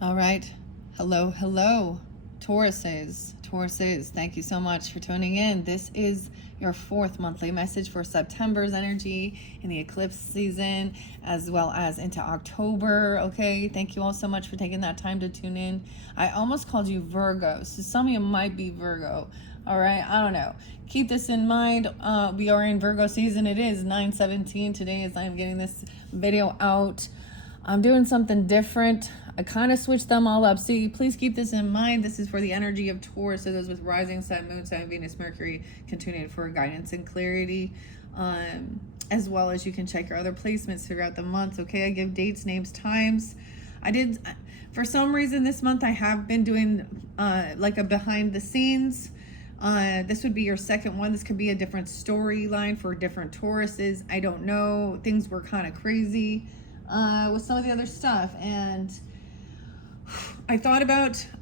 All right. Hello, hello, Tauruses, thank you so much for tuning in. This is your fourth monthly message for September's energy in the eclipse season, as well as into October. Okay, thank you all so much for taking that time to tune in. I almost called you Virgo, so some of you might be Virgo. All right, I don't know. Keep this in mind. We are in Virgo season. It is 9/17 today as I'm getting this video out. I'm doing something different. I kind of switched them all up. See, please keep this in mind. This is for the energy of Taurus. So those with rising, sun, moon, sun, Venus, Mercury, continuing for guidance and clarity. As well as you can check your other placements throughout the month. Okay, I give dates, names, times. I did, for some reason this month I have been doing like a behind the scenes. This would be your second one. This could be a different storyline for different Tauruses. I don't know. Things were kind of crazy with some of the other stuff, and I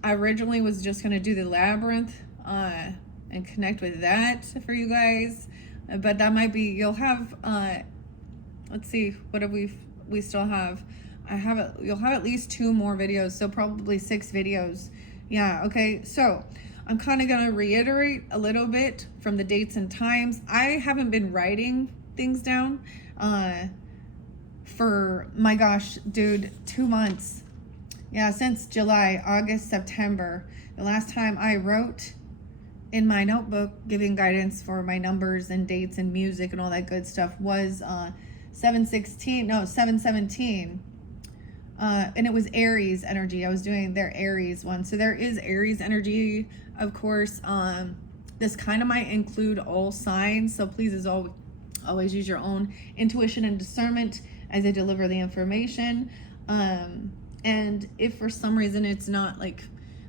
originally was just going to do the labyrinth and connect with that for you guys, but that might be, you'll have, let's see, what have we still have? You'll have at least 2 more videos, so probably 6 videos. Yeah, okay, so I'm kind of going to reiterate a little bit from the dates and times. I haven't been writing things down for, my gosh, dude, 2 months. Yeah, since July, August, September. The last time I wrote in my notebook giving guidance for my numbers and dates and music and all that good stuff was 7/17. And it was Aries energy. I was doing their Aries one. So there is Aries energy, of course. This kind of might include all signs. So please, as always use your own intuition and discernment as I deliver the information. And if for some reason it's not like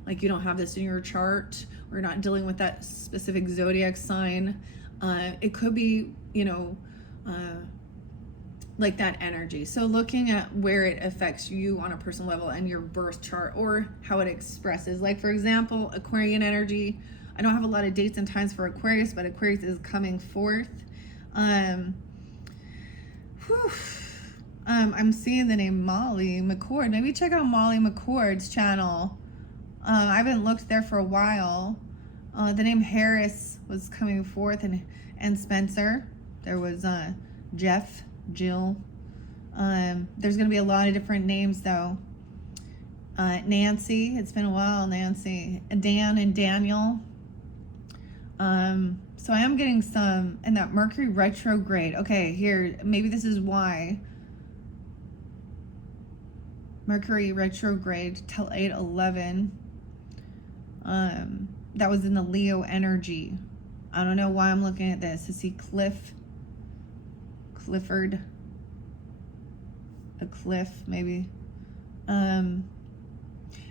you don't have this in your chart, or not dealing with that specific zodiac sign, it could be, like that energy. So looking at where it affects you on a personal level and your birth chart, or how it expresses. Like, for example, Aquarian energy. I don't have a lot of dates and times for Aquarius, but Aquarius is coming forth. I'm seeing the name Molly McCord. Maybe check out Molly McCord's channel. I haven't looked there for a while. The name Harris was coming forth, and Spencer. There was Jeff, Jill. There's going to be a lot of different names, though. Nancy. It's been a while, Nancy. Dan and Daniel. So I am getting some, and that Mercury retrograde. Okay, here, maybe this is why. Mercury retrograde till 8/11. That was in the Leo energy. I don't know why I'm looking at this. To see Clifford, a cliff maybe.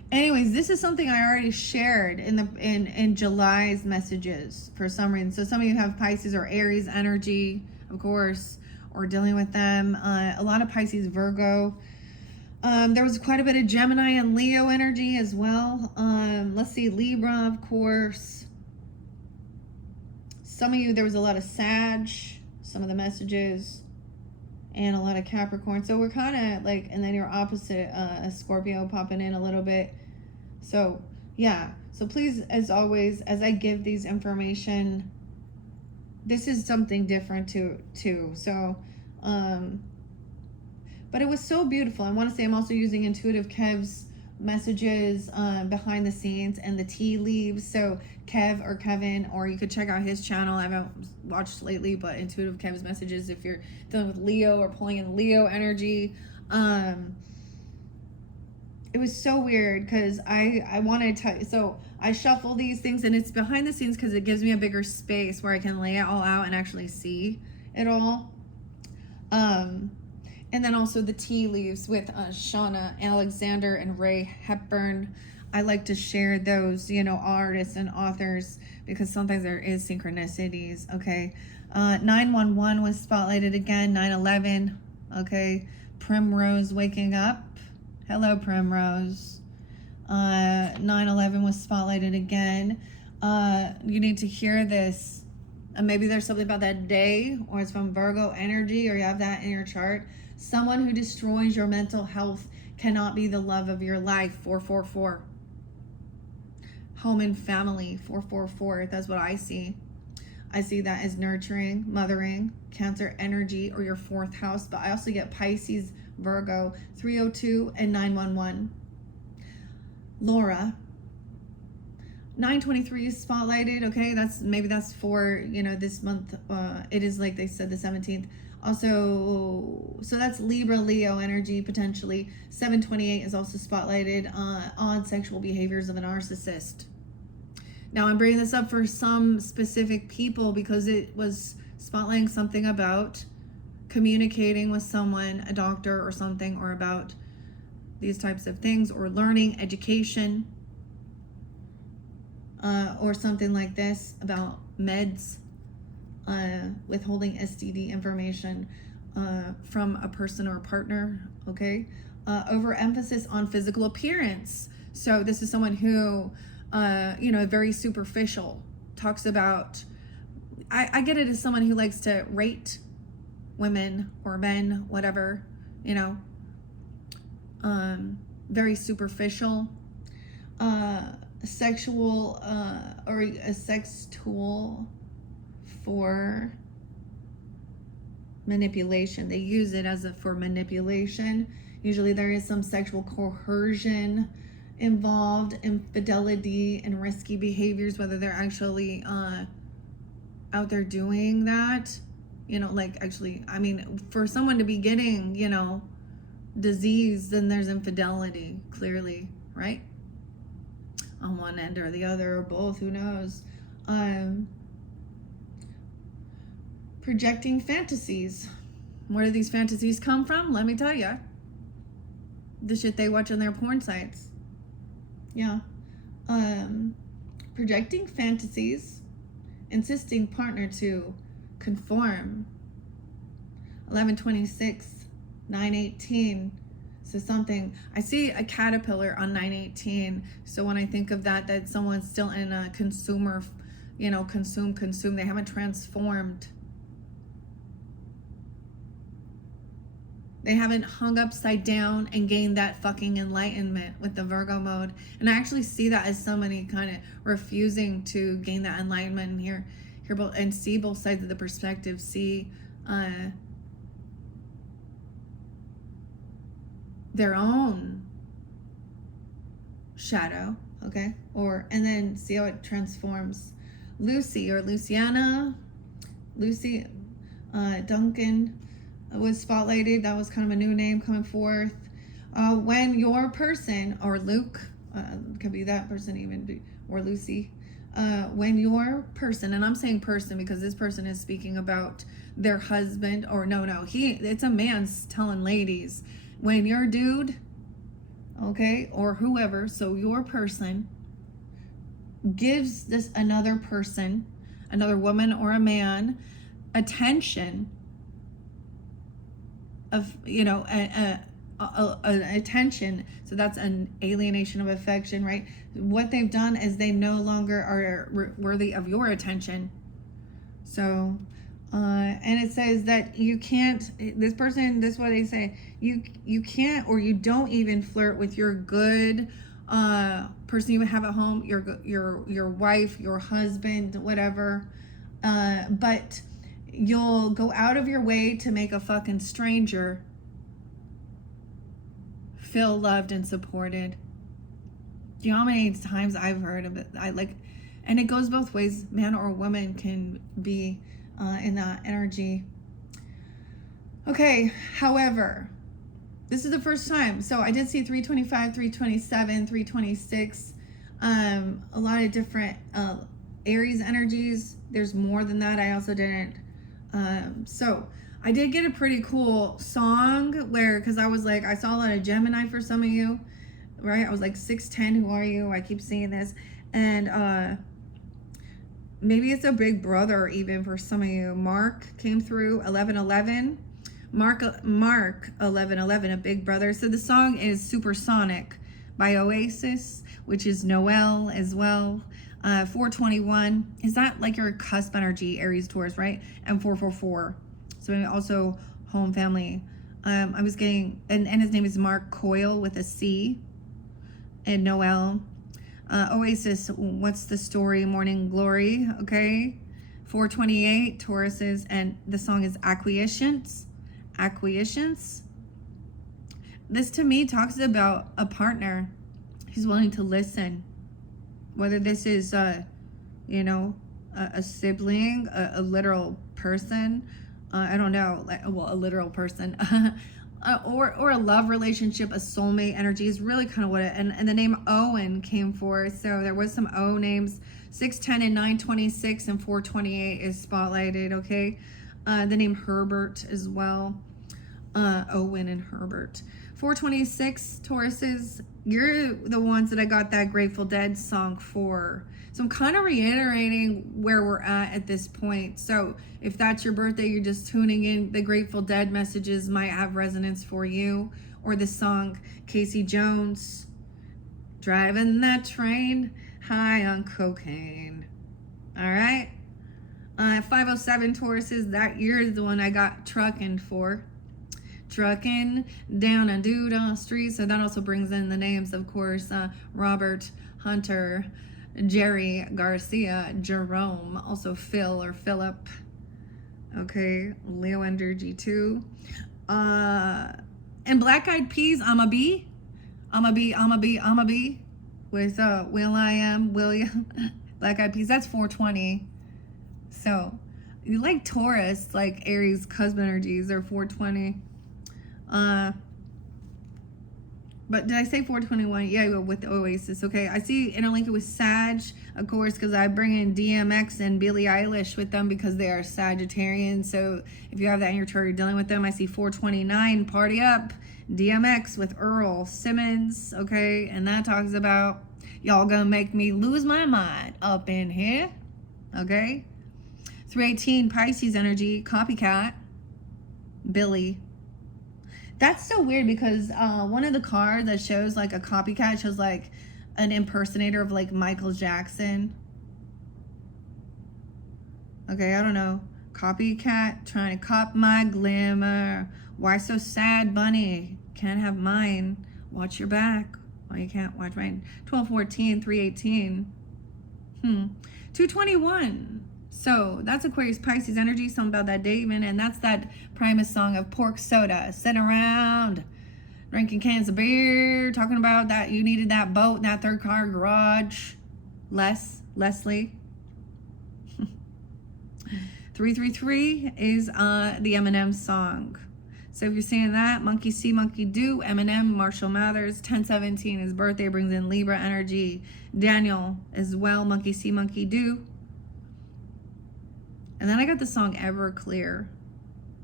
Anyways, this is something I already shared in July's messages for some reason. So some of you have Pisces or Aries energy, of course, or dealing with them. A lot of Pisces, Virgo. There was quite a bit of Gemini and Leo energy as well. Let's see, Libra, of course. Some of you, there was a lot of Sag, some of the messages, and a lot of Capricorn. So we're kind of like, and then your opposite, Scorpio popping in a little bit. So yeah, so please, as always, as I give these information, this is something different too. So, but it was so beautiful. I want to say I'm also using Intuitive Kev's messages behind the scenes and the tea leaves. So Kev or Kevin, or you could check out his channel. I haven't watched lately, but Intuitive Kev's messages if you're dealing with Leo or pulling in Leo energy. It was so weird because I wanted to, so I shuffle these things, and it's behind the scenes because it gives me a bigger space where I can lay it all out and actually see it all. And then also the tea leaves with Shauna Alexander and Ray Hepburn. I like to share those, artists and authors, because sometimes there is synchronicities, okay? 911 was spotlighted again, 9/11, okay? Primrose waking up. Hello, Primrose. 9/11 was spotlighted again. You need to hear this. Maybe there's something about that day, or it's from Virgo energy, or you have that in your chart. Someone who destroys your mental health cannot be the love of your life, 444. Home and family, 444. That's what I see. I see that as nurturing, mothering, Cancer energy, or your 4th house. But I also get Pisces, Virgo, 302 and 911. Laura, 923 is spotlighted. Okay, maybe that's for, you know, this month. It is, like they said, the 17th. Also, so that's Libra, Leo energy potentially. 728 is also spotlighted on sexual behaviors of a narcissist. Now I'm bringing this up for some specific people because it was spotlighting something about communicating with someone, a doctor or something, or about these types of things, or learning, education, or something like this about meds, withholding STD information from a person or a partner, okay? Overemphasis on physical appearance. So this is someone who, you know, very superficial, talks about, I get it as someone who likes to rate women or men, whatever, you know, very superficial, sexual, or a sex tool for manipulation. They use it as for manipulation. Usually there is some sexual coercion involved, infidelity, and risky behaviors, whether they're actually out there doing that, you know, like actually, I mean, for someone to be getting, you know, disease, then there's infidelity, clearly, right? On one end or the other, or both, who knows? Projecting fantasies. Where do these fantasies come from? Let me tell you. The shit they watch on their porn sites. Yeah. Projecting fantasies, insisting partner to conform. 1126, 918. So something, I see a caterpillar on 918. So when I think of that, that someone's still in a consumer, you know, consume. They haven't transformed. They haven't hung upside down and gained that fucking enlightenment with the Virgo mode. And I actually see that as somebody kind of refusing to gain that enlightenment and hear both and see both sides of the perspective. See their own shadow, okay? And then see how it transforms. Lucy or Luciana, Lucy Duncan was spotlighted. That was kind of a new name coming forth. When your person, or Luke, could be that person even, or Lucy, when your person, and I'm saying person because this person is speaking about their husband, or it's a man's telling ladies, when your dude, okay, or whoever, so your person gives this another person, another woman or a man, attention of, you know, attention, so that's an alienation of affection, right? What they've done is they no longer are worthy of your attention. So and it says that you can't, this person, this is what they say, you can't, or you don't even flirt with your good person you have at home, your wife, your husband, whatever, but you'll go out of your way to make a fucking stranger feel loved and supported. Do you know how many times I've heard of it? And it goes both ways. Man or woman can be in that energy. Okay, however, this is the first time. So I did see 325, 327, 326, a lot of different Aries energies. There's more than that. I also didn't. So I did get a pretty cool song because I was like, I saw a lot of Gemini for some of you, right? I was like, 610, who are you? I keep seeing this. And maybe it's a big brother even for some of you. Mark came through, 1111. Mark 1111, a big brother. So the song is Supersonic by Oasis, which is Noel as well. 421, is that like your cusp energy, Aries, Taurus, right? And 444, so maybe also home, family, I was getting, and his name is Mark Coyle with a C, and Noel. Oasis, what's the story? Morning Glory, okay? 428, Tauruses, and the song is Acquiescence. Acquiescence. This to me talks about a partner who's willing to listen. Whether this is, you know, a sibling, a literal person, I don't know, like, well, a literal person, or a love relationship, a soulmate energy is really kind of what it, and the name Owen came for. So there was some O names. 610 and 926 and 428 is spotlighted, okay? The name Herbert as well. Owen and Herbert. 426, Tauruses, you're the ones that I got that Grateful Dead song for. So I'm kind of reiterating where we're at this point. So if that's your birthday, you're just tuning in, the Grateful Dead messages might have resonance for you. Or the song Casey Jones, driving that train high on cocaine. All right. 507, Tauruses, that you're the one I got trucking for. Trucking down a Doo-Dah Street. So that also brings in the names, of course, Robert, Hunter, Jerry, Garcia, Jerome, also Phil or Philip. Okay, Leo Energy 2. And Black Eyed Peas, I'm a bee. With Will.i.am, William. Black Eyed Peas, that's 420. So you like Taurus, like Aries cosmic energies, they're 420. But did I say 421? Yeah, with the Oasis. Okay, I see interlinked with Sag, of course, because I bring in DMX and Billie Eilish with them because they are Sagittarian. So if you have that in your chart, you're dealing with them. I see 429, Party Up, DMX with Earl Simmons. Okay, and that talks about y'all gonna make me lose my mind up in here. Okay, 318, Pisces energy, Copycat, Billy. That's so weird because one of the cards that shows like a copycat shows like an impersonator of like Michael Jackson. Okay, I don't know. Copycat trying to cop my glimmer. Why so sad, bunny? Can't have mine. Watch your back. Well, you can't watch mine. 1214, 318. 221. So that's Aquarius Pisces energy, something about that Damon, and that's that Primus song of Pork Soda, sitting around, drinking cans of beer, talking about that you needed that boat in that third car garage. Leslie. 333 is the Eminem song. So if you're seeing that, Monkey See, Monkey Do, Eminem, Marshall Mathers. 1017, his birthday brings in Libra energy. Daniel as well, Monkey See, Monkey Do. And then I got the song Everclear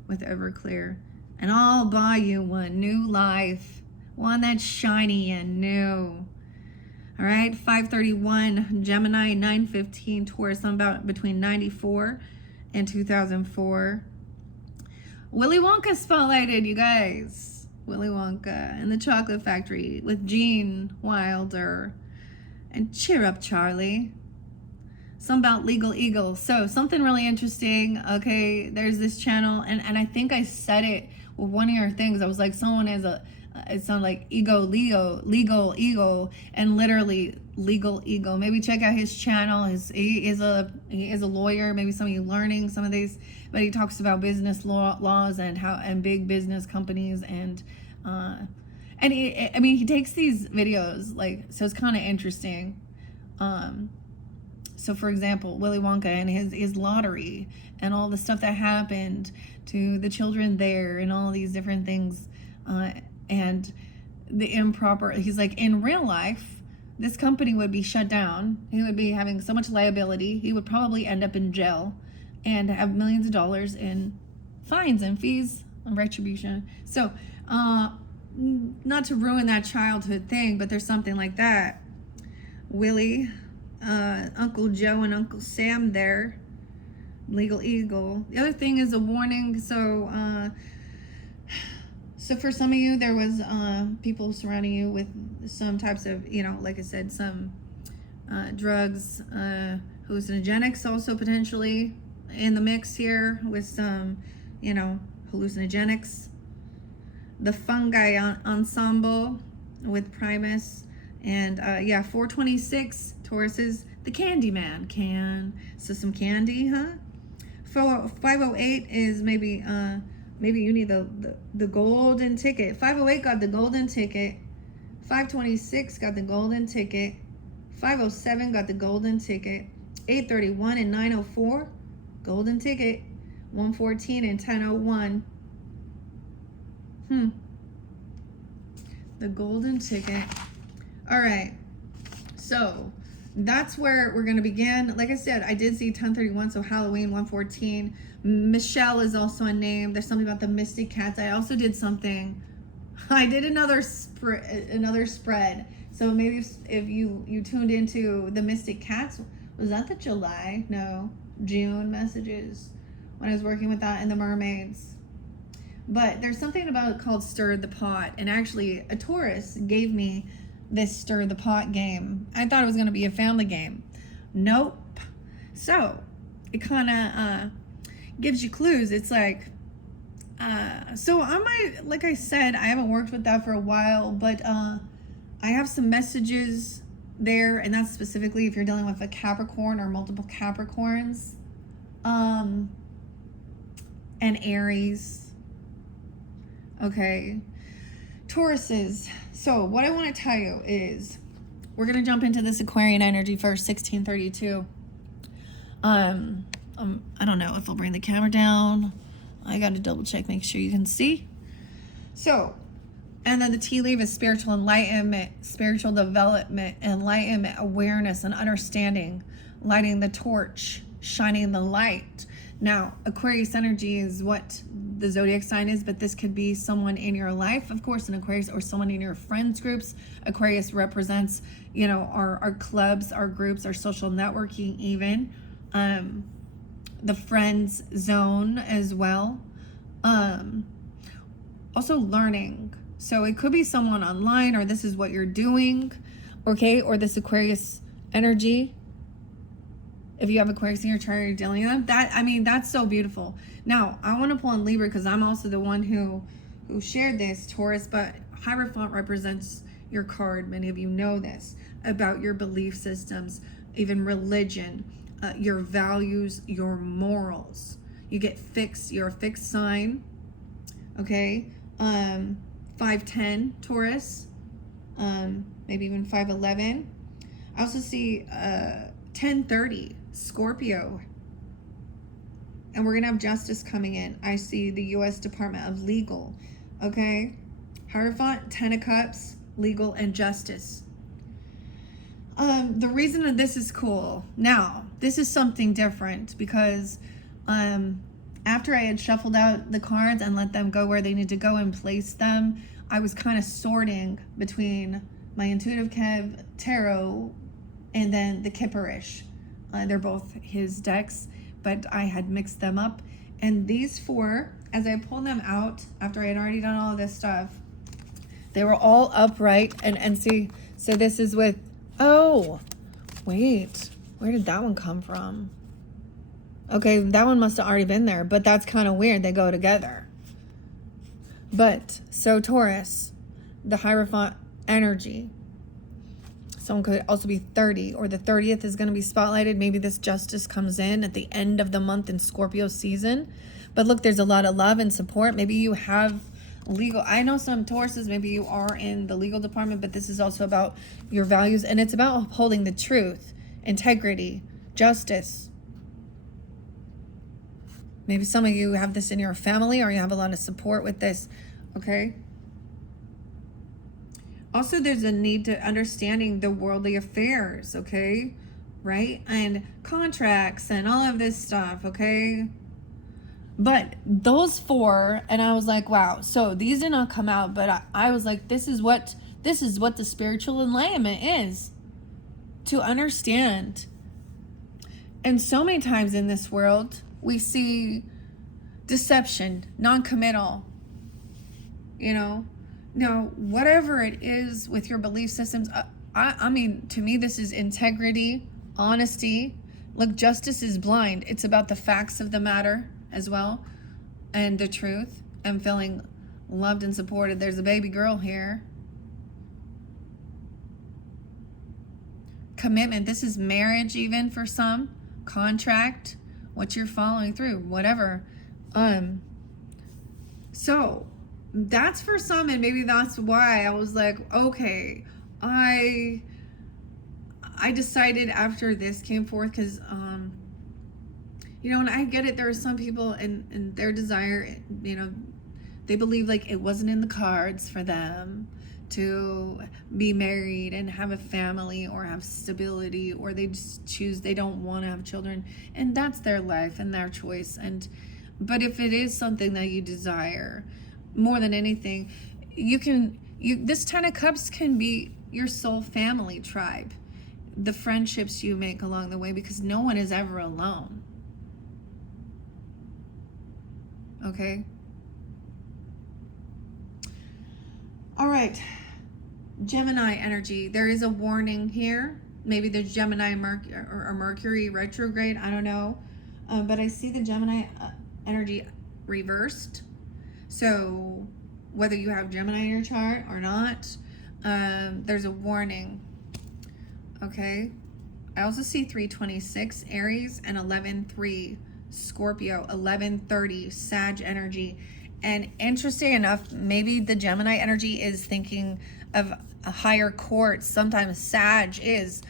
with Everclear. And I'll buy you one new life, one that's shiny and new. All right, 531, Gemini, 915, Taurus, I'm about between 94 and 2004. Willy Wonka spotlighted, you guys. Willy Wonka and the Chocolate Factory with Gene Wilder. And Cheer Up, Charlie. Something about Legal Eagle. So something really interesting. Okay, there's this channel, and I think I said it with one of your things. I was like, someone has a, it sounded like legal ego, and literally legal ego. Maybe check out his channel. He is a lawyer. Maybe some of you learning some of these, but he talks about business laws and big business companies and he takes these videos like, so it's kind of interesting. So for example, Willy Wonka and his lottery and all the stuff that happened to the children there and all these different things, and the improper, he's like, in real life, this company would be shut down. He would be having so much liability. He would probably end up in jail and have millions of dollars in fines and fees and retribution. So, not to ruin that childhood thing, but there's something like that. Willie, Uncle Joe and Uncle Sam there. Legal Eagle. The other thing is a warning. So for some of you, there was people surrounding you with some types of, like I said, some drugs, hallucinogenics also potentially in the mix here with some, hallucinogenics. the fungi ensemble with Primus. And yeah, 426, Taurus is the candy man. So some candy, huh? 508 is maybe you need the golden ticket. 508 got the golden ticket. 526 got the golden ticket. 507 got the golden ticket. 831 and 904, golden ticket. 114 and 1001. The golden ticket. All right. So that's where we're going to begin. Like I said, I did see 1031, so Halloween, 114. Michelle is also a name. There's something about the Mystic Cats. I also did something. I did another spread. So maybe if you tuned into the Mystic Cats, was that the July? No, June messages when I was working with that and the mermaids. But there's something about it called Stir the Pot. And actually, a Taurus gave me this Stir the Pot game. I thought it was going to be a family game. Nope. So it kind of gives you clues. It's like, so I might, like I said, I haven't worked with that for a while, but I have some messages there, and that's specifically if you're dealing with a Capricorn or multiple Capricorns, and Aries. Okay. Tauruses. So what I want to tell you is we're going to jump into this Aquarian energy first, 1632. I don't know if I'll bring the camera down. I got to double check, make sure you can see. So, and then the tea leaf is spiritual enlightenment, spiritual development, enlightenment, awareness, and understanding, lighting the torch, shining the light. Now, Aquarius energy is what the zodiac sign is, but this could be someone in your life, of course, an Aquarius, or someone in your friends groups. Aquarius represents, you know, our clubs, our groups, our social networking even. The friends zone as well. Also learning. So it could be someone online, or this is what you're doing, okay? Or this Aquarius energy. If you have Aquarius in your chart, you're dealing with them. That, I mean, that's so beautiful. Now, I want to pull in Libra because I'm also the one who shared this, Taurus, but Hierophant represents your card. Many of you know this, about your belief systems, even religion, your values, your morals. You get fixed, you're a fixed sign, okay? 5'10", Taurus, maybe even 5'11". I also see 1030, Scorpio. And we're going to have justice coming in. I see the U.S. Department of Legal, okay? Hierophant, 10 of Cups, legal, and justice. The reason that this is cool, now, this is something different because after I had shuffled out the cards and let them go where they need to go and place them, I was kind of sorting between my Intuitive Kev Tarot and then the Kipperish. They're both his decks, but I had mixed them up. And these four, as I pulled them out after I had already done all of this stuff, they were all upright. And see, so this is with, oh, wait, where did that one come from? Okay, that one must have already been there, but that's kind of weird. They go together. But, so Taurus, the Hierophant energy. Someone could also be 30, or the 30th is going to be spotlighted. Maybe this justice comes in at the end of the month in Scorpio season. But look, there's a lot of love and support. Maybe you have legal. I know some Tauruses, maybe you are in the legal department, but this is also about your values. And it's about upholding the truth, integrity, justice. Maybe some of you have this in your family, or you have a lot of support with this, okay? Also, there's a need to understanding the worldly affairs, okay? Right? And contracts and all of this stuff, okay? But those four, and I was like, wow. So these did not come out, but I was like, this is what the spiritual enlightenment is. To understand. And so many times in this world, we see deception, non-committal, you know? Now, whatever it is with your belief systems, I mean, to me, this is integrity, honesty. Look, justice is blind. It's about the facts of the matter as well, and the truth, and feeling loved and supported. There's a baby girl here. Commitment. This is marriage even for some. Contract. What you're following through. Whatever. So that's for some, and maybe that's why I was like, okay, I decided after this came forth, because you know, and I get it, there are some people and their desire, you know, they believe like it wasn't in the cards for them to be married and have a family or have stability, or they just choose they don't want to have children, and that's their life and their choice. And but if it is something that you desire more than anything, this 10 of Cups can be your soul family tribe, the friendships you make along the way, because no one is ever alone. Okay? All right. Gemini energy. There is a warning here. Maybe there's Gemini or Mercury retrograde. I don't know. But I see the Gemini energy reversed. So whether you have Gemini in your chart or not, there's a warning. Okay. I also see 326 Aries and 11-3 Scorpio, 11-30 Sag energy. And interesting enough, maybe the Gemini energy is thinking of a higher court. Sometimes Sag is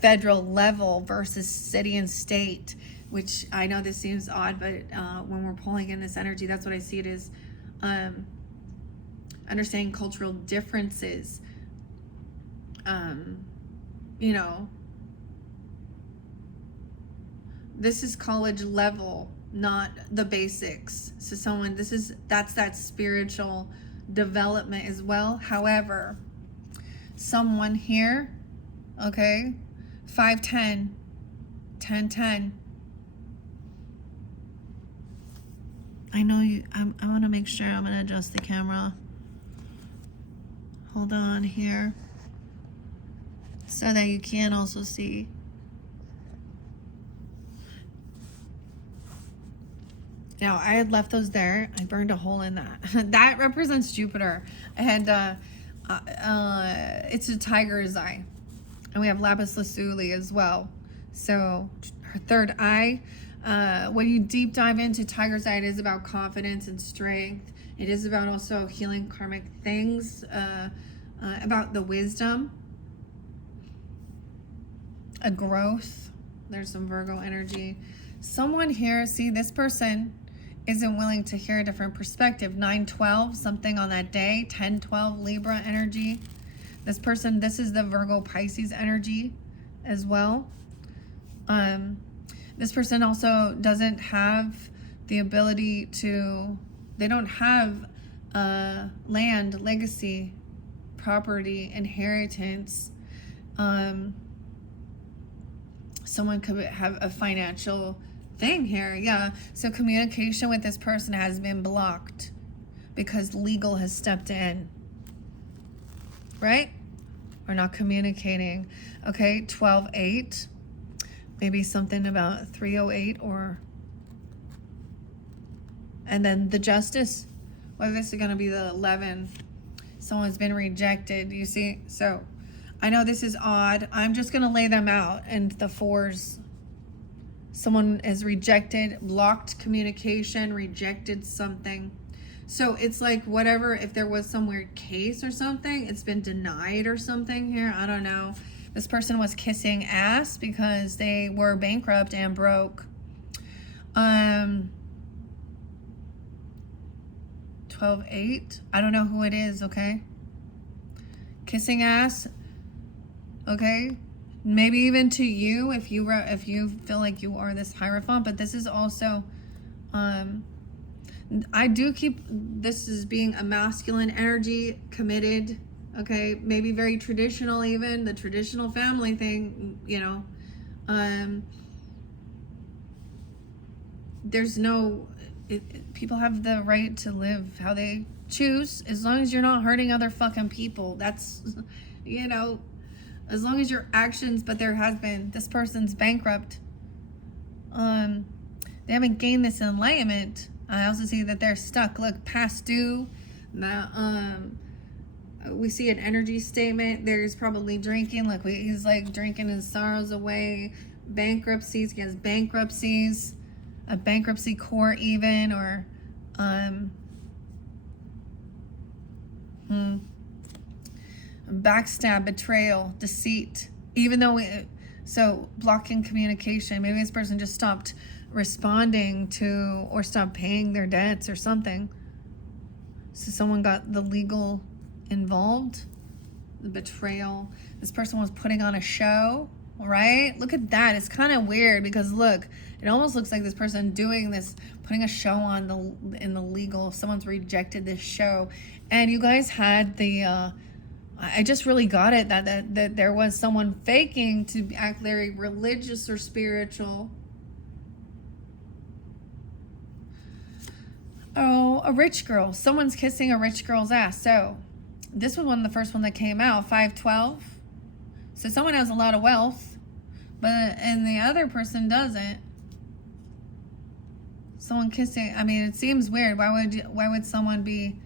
federal level versus city and state, which I know this seems odd, but when we're pulling in this energy, that's what I see it is. Understanding cultural differences. You know, this is college level, not the basics. So that's that spiritual development as well. However, someone here, okay, 5-10, 10-10. I know I want to make sure I'm going to adjust the camera. Hold on here so that you can also see. Now, I had left those there. I burned a hole in that. That represents Jupiter. I had, it's a tiger's eye. And we have lapis lazuli as well. So, her third eye. When you deep dive into tiger's eye, it is about confidence and strength. It is about also healing karmic things. About the wisdom. A growth. There's some Virgo energy. Someone here, see, this person isn't willing to hear a different perspective. 9-12, something on that day. 10-12, Libra energy. This person, this is the Virgo Pisces energy as well. This person also doesn't have the ability to, they don't have land, legacy, property, inheritance. Someone could have a financial thing here, yeah. So communication with this person has been blocked because legal has stepped in, right? We're not communicating. Okay, 12-8. Maybe something about 308 or... And then the justice. Whether this is going to be the 11. Someone's been rejected, you see? So I know this is odd. I'm just going to lay them out. And the 4s. Someone is rejected, blocked communication, rejected something. So it's like whatever, if there was some weird case or something, it's been denied or something here. I don't know. This person was kissing ass because they were bankrupt and broke. 12-8. I don't know who it is, okay? Kissing ass. Okay? Maybe even to you, if you feel like you are this Hierophant, but this is also, I do keep this as being a masculine energy, committed, okay, maybe very traditional even, the traditional family thing, you know, there's no, people have the right to live how they choose, as long as you're not hurting other fucking people. That's, you know, as long as your actions, but there has been, this person's bankrupt. They haven't gained this enlightenment. I also see that they're stuck. Look, past due. That we see an energy statement. There's probably drinking, like he's like drinking his sorrows away. Bankruptcies, he has bankruptcies, a bankruptcy court even, or backstab, betrayal, deceit. Even though so blocking communication. Maybe this person just stopped responding to or stopped paying their debts or something. So someone got the legal involved. The betrayal. This person was putting on a show, right? Look at that. It's kind of weird because look, it almost looks like this person doing this, putting a show on in the legal. Someone's rejected this show, and you guys had the. I just really got it that there was someone faking to act very religious or spiritual. Oh, a rich girl. Someone's kissing a rich girl's ass. So this was the first one that came out, 512. So someone has a lot of wealth, and the other person doesn't. Someone kissing. I mean, it seems weird. Why would someone be,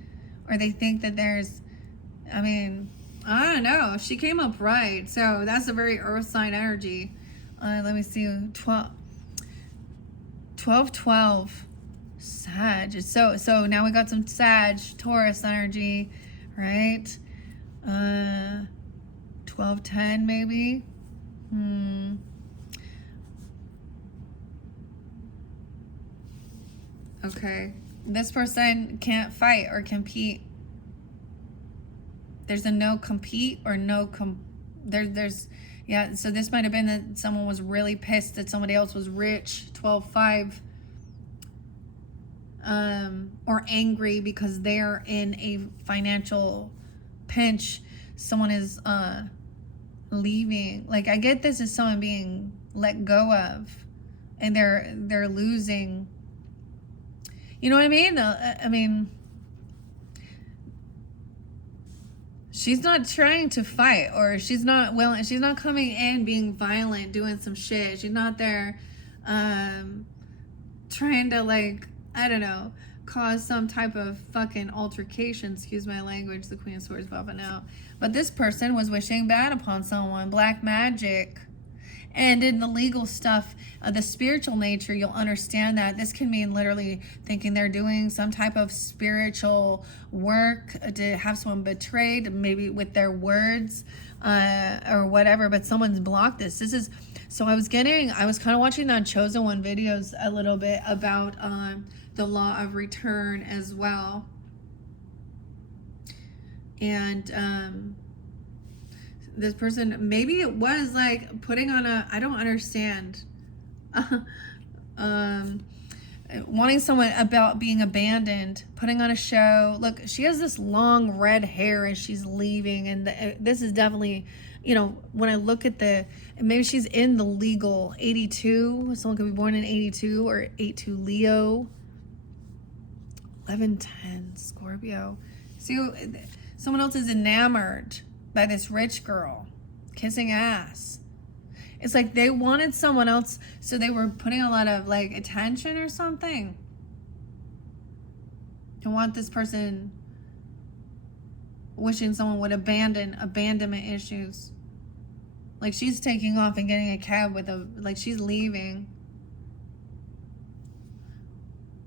or they think that there's, I mean, I don't know. She came up right. So that's a very earth sign energy. Let me see. 12. Sag. So now we got some Sag, Taurus energy, right? 1210 maybe. Okay. This person can't fight or compete. There's a no compete or no there's yeah, so this might have been that someone was really pissed that somebody else was rich, 12-5. Or angry because they're in a financial pinch. Someone is leaving. Like, I get this as someone being let go of, and they're losing. You know what I mean? I mean, she's not trying to fight, or she's not willing. She's not coming in being violent, doing some shit. She's not there trying to, like, I don't know, cause some type of fucking altercation. Excuse my language. The Queen of Swords popping out. But this person was wishing bad upon someone. Black magic. And in the legal stuff, the spiritual nature, you'll understand that this can mean literally thinking they're doing some type of spiritual work to have someone betrayed, maybe with their words or whatever. But someone's blocked this. This is, so I was kind of watching that Chosen One videos a little bit about the law of return as well. And this person, maybe it was like putting on I don't understand. Wanting someone about being abandoned, putting on a show. Look, she has this long red hair as she's leaving, and this is definitely, you know, when I look at maybe she's in the legal 82. Someone could be born in 82 or 82 Leo. 1110 Scorpio. See, someone else is enamored by this rich girl kissing ass. It's like they wanted someone else, so they were putting a lot of like attention or something. To want this person, wishing someone would abandonment issues. Like she's taking off and getting a cab like she's leaving.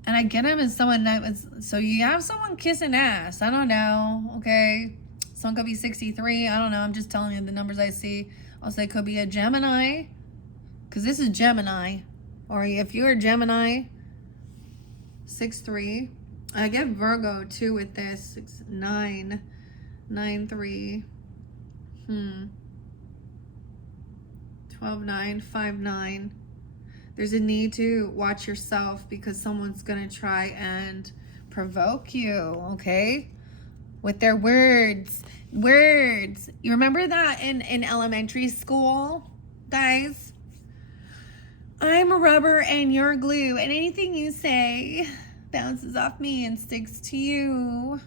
And I get him as someone that was, so you have someone kissing ass. I don't know, okay? Someone could be 63. I don't know. I'm just telling you the numbers I see. Also, it could be a Gemini, because this is Gemini. Or if you're a Gemini, 6'3". I get Virgo too with this. 6'9", 9'3". 12'9", 5'9". There's a need to watch yourself because someone's going to try and provoke you, okay? With their words. Words. You remember that in elementary school, guys? I'm a rubber and you're glue, and anything you say bounces off me and sticks to you.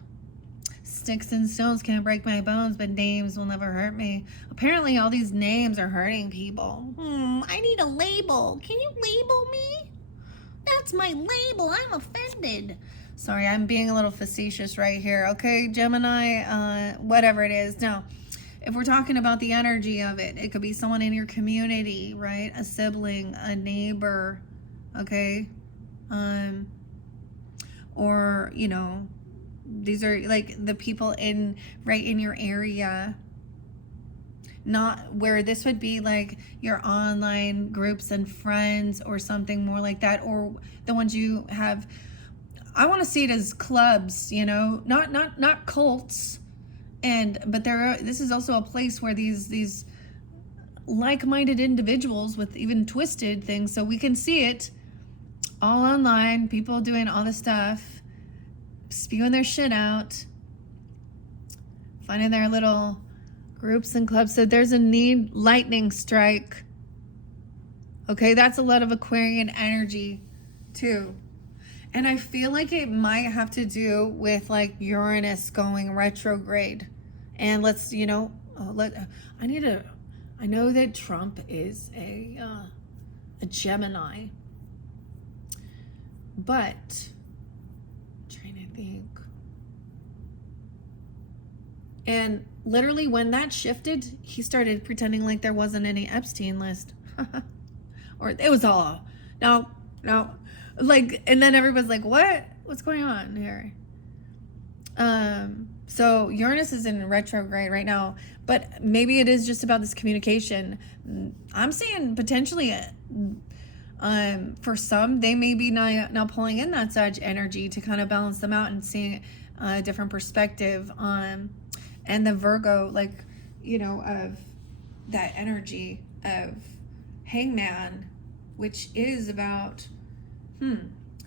Sticks and stones can't break my bones, but names will never hurt me. Apparently, all these names are hurting people. I need a label. Can you label me? That's my label. I'm offended. Sorry, I'm being a little facetious right here. Okay, Gemini, whatever it is. Now, if we're talking about the energy of it, it could be someone in your community, right? A sibling, a neighbor, okay? Or, you know, these are like the people in right in your area. Not where this would be like your online groups and friends or something more like that, or the ones you have. I want to see it as clubs, you know, not cults. But this is also a place where these like-minded individuals with even twisted things, so we can see it all online, people doing all this stuff, spewing their shit out, finding their little groups and clubs. So there's a need, lightning strike. Okay, that's a lot of Aquarian energy too. And I feel like it might have to do with like Uranus going retrograde. And let's, you know, I know that Trump is a Gemini. But I'm trying to think. And literally when that shifted, he started pretending like there wasn't any Epstein list. Or it was all, no. Like, and then everybody's like, what's going on here? So Uranus is in retrograde right now, but maybe it is just about this communication. I'm seeing potentially, for some, they may be now pulling in that Sag energy to kind of balance them out and seeing a different perspective. And the Virgo, like, you know, of that energy of Hangman, which is about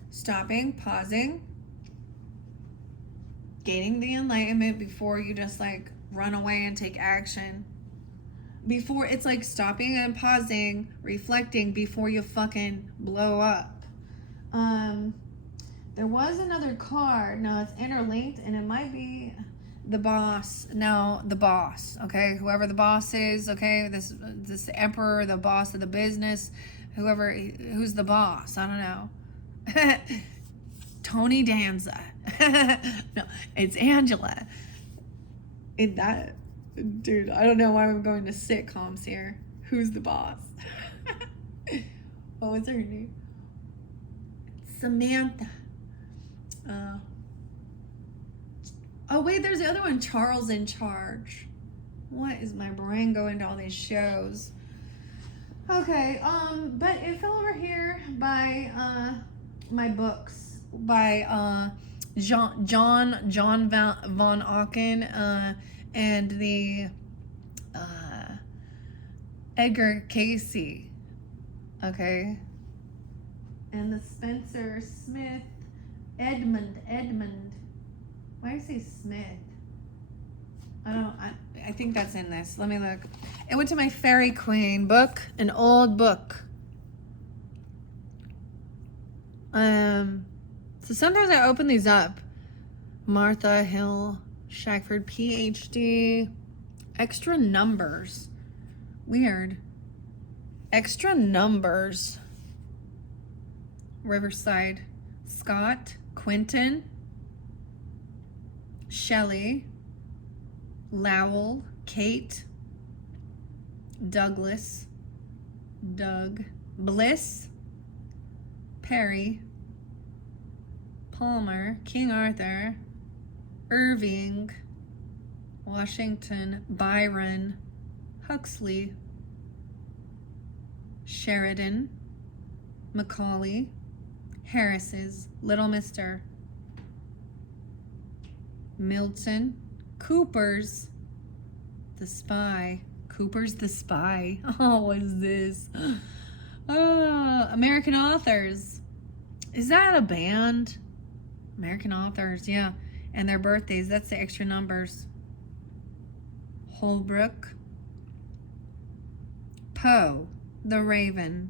stopping, pausing, gaining the enlightenment before you just like run away and take action. Before it's like stopping and pausing, reflecting before you fucking blow up. There was another card. No, it's interlinked, and it might be the boss. No, the boss. Okay, whoever the boss is. Okay, this emperor, the boss of the business, who's the boss. I don't know. Tony Danza. No, it's Angela. Dude, I don't know why I'm going to sitcoms here. Who's the boss? What was her name? Samantha. Oh wait, there's the other one, Charles in Charge. What is my brain going to all these shows? Okay, but it fell over here by my books by John von Auken and the Edgar Casey, okay, and the Spencer Smith Edmund. Why do you say Smith? I think that's in this. Let me look. It went to my Fairy Queen book, an old book. So sometimes I open these up. Martha Hill, Shackford, PhD. Extra numbers. Weird. Extra numbers. Riverside. Scott, Quentin, Shelley, Lowell, Kate, Douglas, Doug, Bliss, Perry, Palmer, King Arthur, Irving, Washington, Byron, Huxley, Sheridan, Macaulay, Harris's, Little Mister, Milton, Cooper's, The Spy. Cooper's The Spy. Oh, what is this? Oh, American Authors. Is that a band? American Authors, yeah. And their birthdays, that's the extra numbers. Holbrook. Poe, The Raven.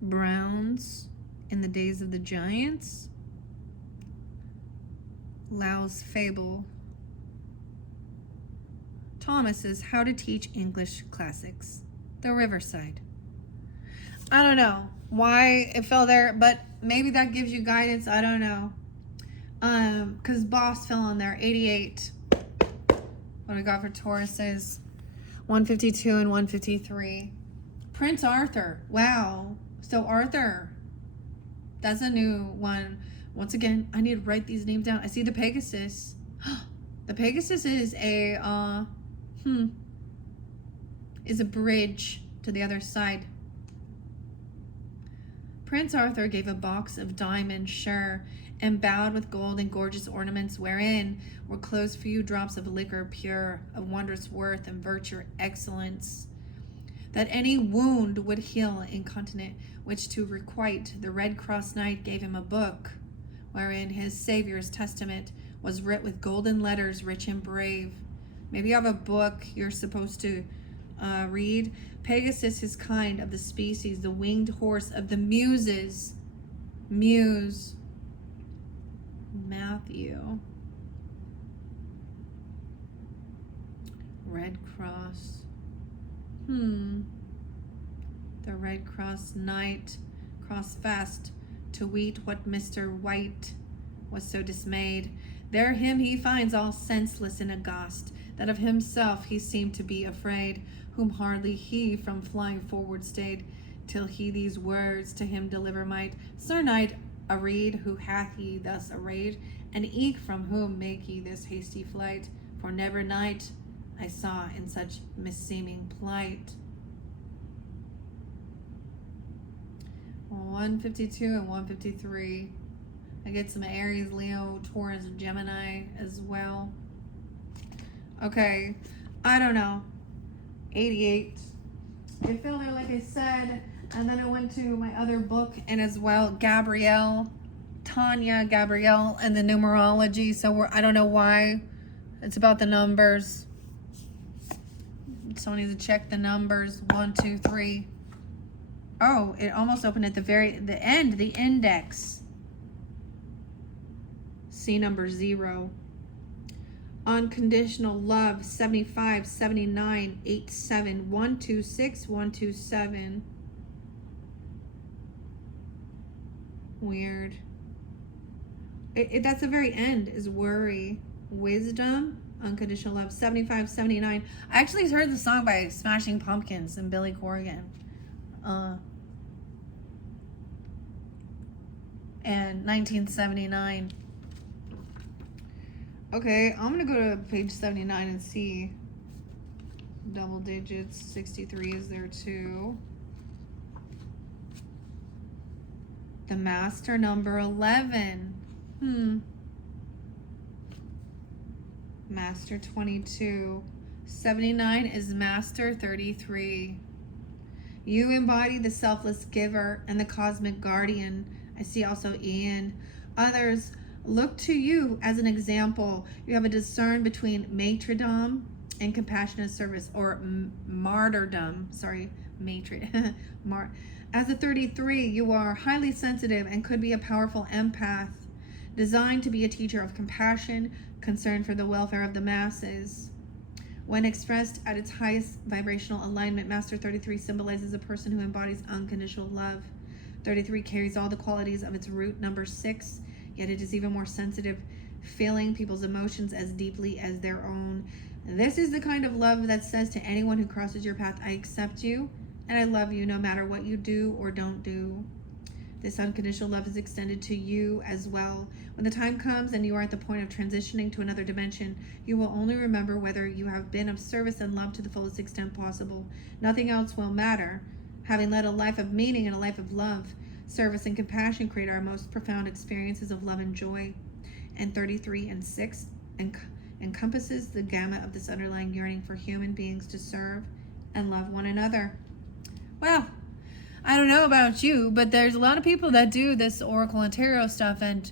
Browns, In the Days of the Giants. Lau's Fable. Thomas's How to Teach English Classics. The Riverside. I don't know why it fell there, but maybe that gives you guidance. I don't know. Because boss fell on there. 88. What we got for Tauruses? 152 and 153. Prince Arthur. Wow. So Arthur. That's a new one. Once again, I need to write these names down. I see the Pegasus. The Pegasus is a is a bridge to the other side. Prince Arthur gave a box of diamonds, sure, embowed with gold and gorgeous ornaments, wherein were closed few drops of liquor pure, of wondrous worth and virtue excellence, that any wound would heal incontinent, which to requite the Red Cross Knight gave him a book, wherein his Saviour's testament was writ with golden letters rich and brave. Maybe you have a book you're supposed to read. Pegasus is kind of the species, the winged horse of the muses. Muse. Matthew. Red Cross. The Red Cross Knight crossed fast to weet what Mr. White was so dismayed. There him he finds all senseless and aghast, that of himself he seemed to be afraid, whom hardly he from flying forward stayed, till he these words to him deliver might. Sir Knight, arrayed, who hath ye thus arrayed, and eke from whom make ye this hasty flight? For never knight I saw in such misseeming plight. 152 and 153. I get some Aries, Leo, Taurus, Gemini as well. Okay, I don't know. 88. It fell there like I said, and then I went to my other book and as well Gabrielle, Tanya, Gabrielle, and the numerology. So I don't know why. It's about the numbers. So I need to check the numbers. 1, 2, 3. Oh, it almost opened at the end, the index. C number 0. Unconditional love 75, 79, 87, 126, 127. Weird. That's the very end is worry. Wisdom, unconditional love 75, 79. I actually heard the song by Smashing Pumpkins and Billy Corgan. And 1979. Okay, I'm gonna go to page 79 and see. Double digits, 63 is there too. The master number 11. Master 22. 79 is master 33. You embody the selfless giver and the cosmic guardian. I see also Ian. Others look to you as an example. You have a discern between martyrdom and compassionate service, or martyrdom. Sorry, As a 33, you are highly sensitive and could be a powerful empath, designed to be a teacher of compassion, concern for the welfare of the masses. When expressed at its highest vibrational alignment, Master 33 symbolizes a person who embodies unconditional love. 33 carries all the qualities of its root number 6, yet it is even more sensitive, feeling people's emotions as deeply as their own. This is the kind of love that says to anyone who crosses your path, I accept you and I love you no matter what you do or don't do. This unconditional love is extended to you as well. When the time comes and you are at the point of transitioning to another dimension, you will only remember whether you have been of service and love to the fullest extent possible. Nothing else will matter. Having led a life of meaning and a life of love, service and compassion create our most profound experiences of love and joy. And 33 and 6 encompasses the gamut of this underlying yearning for human beings to serve and love one another. Well, I don't know about you, but there's a lot of people that do this Oracle and Tarot stuff and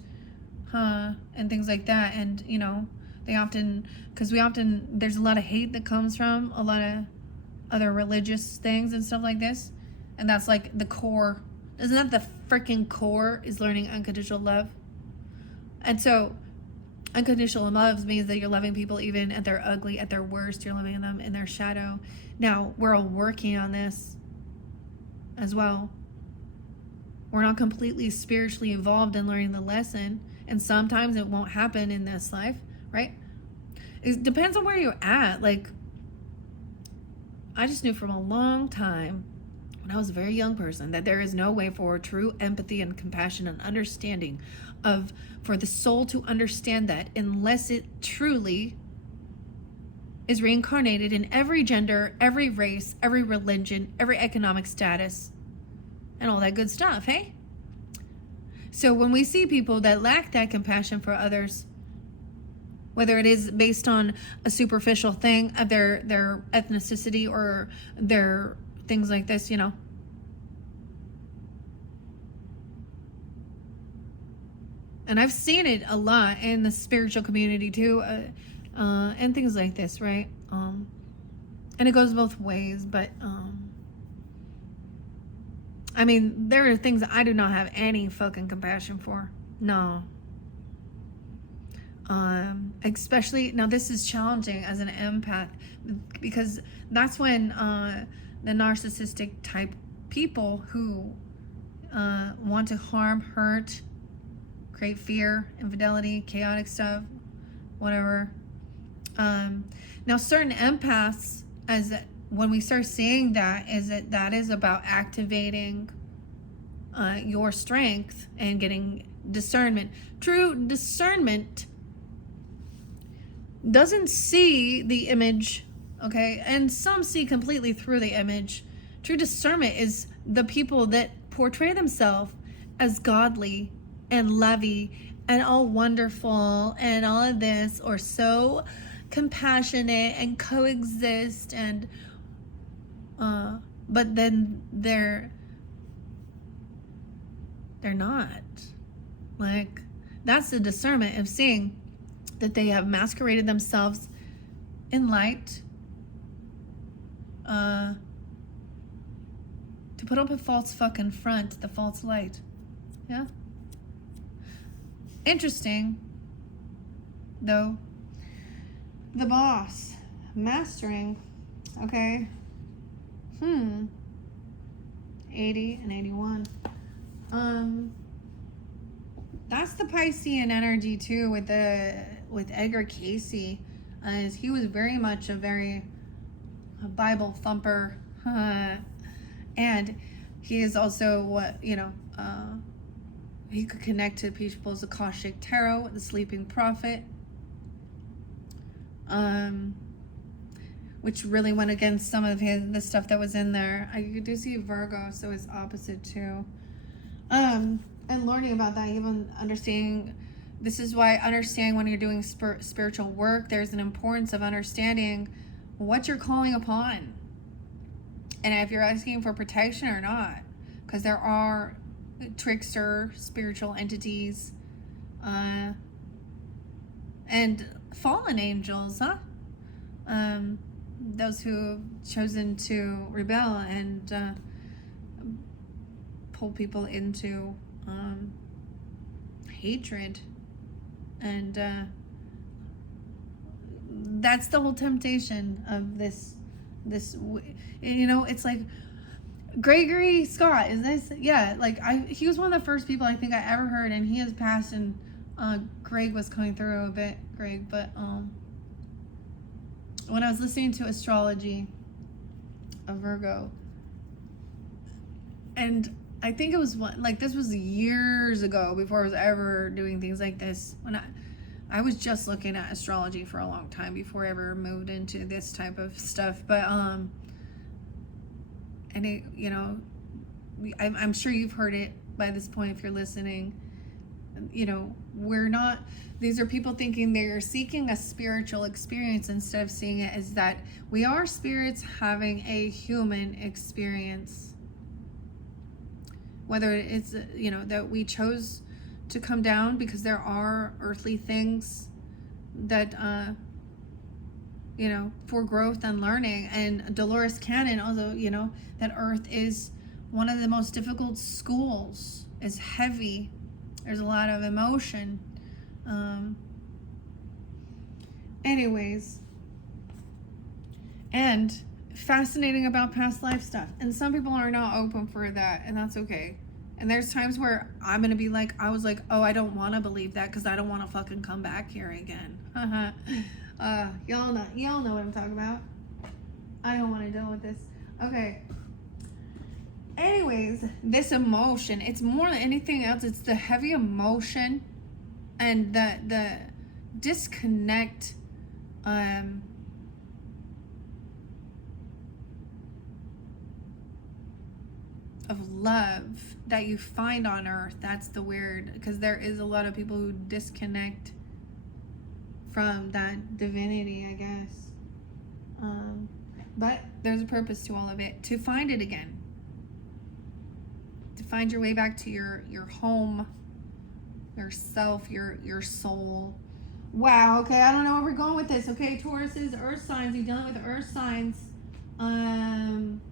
things like that. And, you know, there's a lot of hate that comes from a lot of other religious things and stuff like this. And that's like the core. Isn't that the freaking core, is learning unconditional love? And so unconditional love means that you're loving people even at their ugly, at their worst. You're loving them in their shadow. Now, we're all working on this as well. We're not completely spiritually involved in learning the lesson. And sometimes it won't happen in this life, right? It depends on where you're at. Like, I just knew from a long time, when I was a very young person, that there is no way for true empathy and compassion and understanding for the soul to understand that unless it truly is reincarnated in every gender, every race, every religion, every economic status, and all that good stuff, hey? So when we see people that lack that compassion for others, whether it is based on a superficial thing of their ethnicity or their things like this, and I've seen it a lot in the spiritual community too, and things like this, right? And it goes both ways, but I mean, there are things that I do not have any fucking compassion for. No. Especially, now this is challenging as an empath, because that's when the narcissistic type people who want to harm, hurt, create fear, infidelity, chaotic stuff, whatever. Now certain empaths, when we start seeing that is about activating your strength and getting discernment. True discernment doesn't see the image, okay? And some see completely through the image. True discernment is the people that portray themselves as godly and lovey and all wonderful and all of this, or so compassionate and coexist, and but then they're not. Like, that's the discernment of seeing that they have masqueraded themselves in light to put up a false fucking front, the false light. Yeah. Interesting, though. The boss, mastering, okay. 80 and 81. That's the Piscean energy too with Edgar Casey, as he was very much a Bible thumper, and he is also what he could connect to people's Akashic Tarot, the Sleeping Prophet, which really went against some of the stuff that was in there. I do see Virgo, so it's opposite too. And learning about that, even understanding, this is why understanding when you're doing spiritual work, there's an importance of understanding what you're calling upon, and if you're asking for protection or not, because there are trickster spiritual entities, and fallen angels, those who have chosen to rebel and pull people into hatred, and that's the whole temptation of this. It's like Gregory Scott, is this? Yeah, like he was one of the first people I think I ever heard, and he has passed, and Greg was coming through a bit, but when I was listening to astrology of Virgo, and I think it was this was years ago, before I was ever doing things like this, when I was just looking at astrology for a long time before I ever moved into this type of stuff, but and it, I'm sure you've heard it by this point if you're listening. These are people thinking they're seeking a spiritual experience instead of seeing it as that we are spirits having a human experience. Whether it's, that we chose to come down because there are earthly things that, for growth and learning. And Dolores Cannon also, that Earth is one of the most difficult schools. It's heavy. There's a lot of emotion. Anyways, and fascinating about past life stuff. And some people are not open for that, and that's okay. And there's times where I'm going to be like, I was like, oh, I don't want to believe that because I don't want to fucking come back here again. Y'all know what I'm talking about. I don't want to deal with this. Okay. Anyways, this emotion, it's more than anything else. It's the heavy emotion and the disconnect of love that you find on earth. That's the weird, because there is a lot of people who disconnect from that divinity, I guess. But there's a purpose to all of it, to find it again, to find your way back to your home, yourself, your soul. Wow. Okay, I don't know where we're going with this. Okay, Taurus's earth signs. You're dealing with earth signs.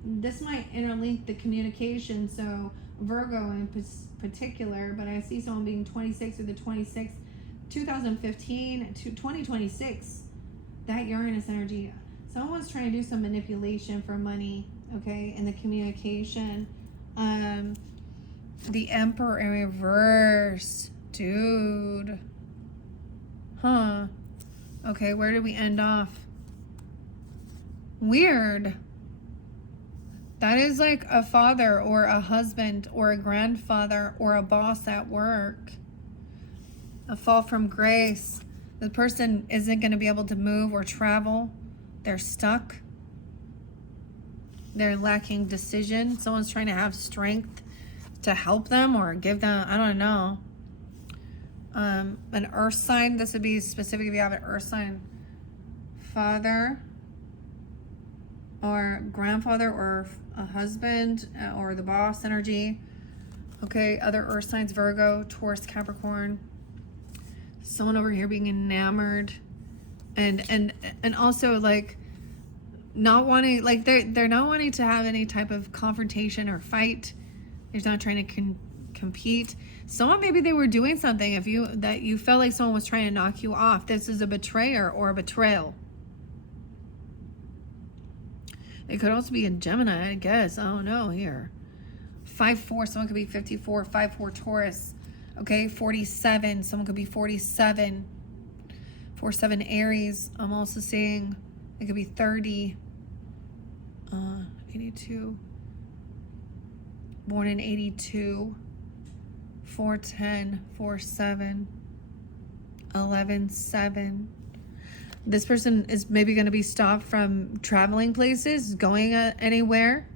This might interlink the communication, so Virgo in particular, but I see someone being 26 or the 26th, 2015 to 2026, that Uranus energy. Someone's trying to do some manipulation for money, okay, in the communication. The Emperor in reverse, dude. Huh. Okay, where did we end off? Weird. That is like a father or a husband or a grandfather or a boss at work. A fall from grace. The person isn't going to be able to move or travel. They're stuck. They're lacking decision. Someone's trying to have strength to help them or give them, I don't know. An earth sign. This would be specific if you have an earth sign. Father or grandfather or a husband or the boss energy. Okay, other earth signs, Virgo, Taurus, Capricorn. Someone over here being enamored and also like not wanting, like they're not wanting to have any type of confrontation or fight. They're not trying to compete. Someone, maybe they were doing something if you felt like someone was trying to knock you off. This is a betrayer or a betrayal. It could also be a Gemini, I guess. I don't know here. 5-4, someone could be 54. 5-4 Taurus. Okay, 47. Someone could be 47. 4-7 Aries. I'm also seeing it could be 30. 82. Born in 82. 4-10. 4-7. 11-7. This person is maybe going to be stopped from traveling places, going anywhere.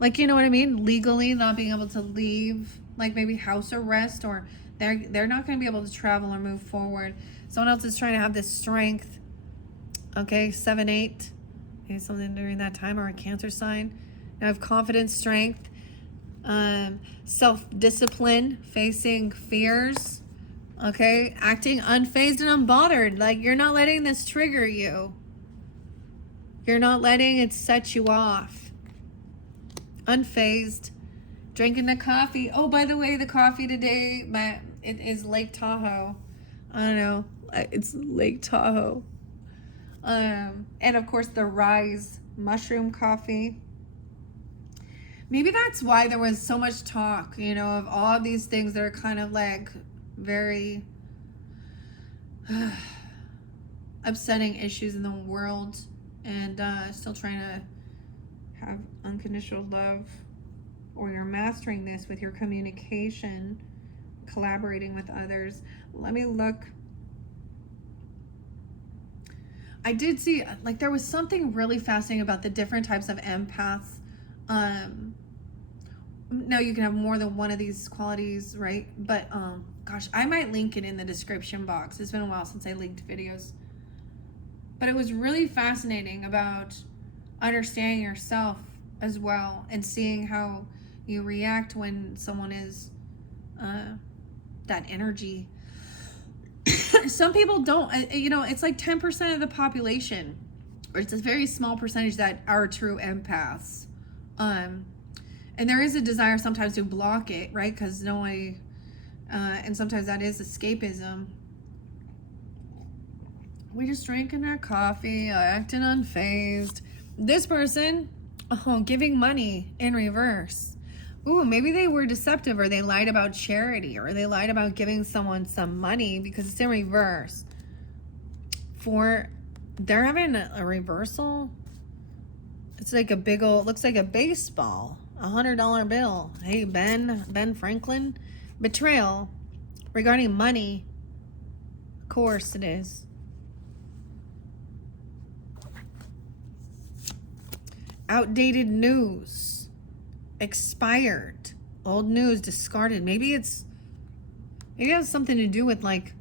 Like, you know what I mean? Legally not being able to leave, like maybe house arrest, or they're not going to be able to travel or move forward. Someone else is trying to have this strength. Okay, 7-8. Maybe something during that time, or a Cancer sign. Now I have confidence, strength, self-discipline, facing fears. Okay, acting unfazed and unbothered. Like, you're not letting this trigger you. You're not letting it set you off. Unfazed. Drinking the coffee. Oh, by the way, the coffee today, it is Lake Tahoe. I don't know. It's Lake Tahoe. And of course, the Rise mushroom coffee. Maybe that's why there was so much talk, you know, of all of these things that are kind of like very upsetting issues in the world, and still trying to have unconditional love, or you're mastering this with your communication, collaborating with others. Let me look. I did see, like, there was something really fascinating about the different types of empaths. Now you can have more than one of these qualities, right? But gosh, I might link it in the description box. It's been a while since I linked videos. But it was really fascinating about understanding yourself as well, and seeing how you react when someone is that energy. Some people don't, you know, it's like 10% of the population, or it's a very small percentage that are true empaths. And there is a desire sometimes to block it, right? Because nobody, and sometimes that is escapism. We just drinking that coffee, acting unfazed. This person, giving money in reverse. Ooh, maybe they were deceptive, or they lied about charity, or they lied about giving someone some money, because it's in reverse. They're having a reversal. It's like a big old, looks like a baseball, $100 bill. Hey, Ben Franklin. Betrayal regarding money. Of course it is. Outdated news. Expired. Old news discarded. Maybe it has something to do with like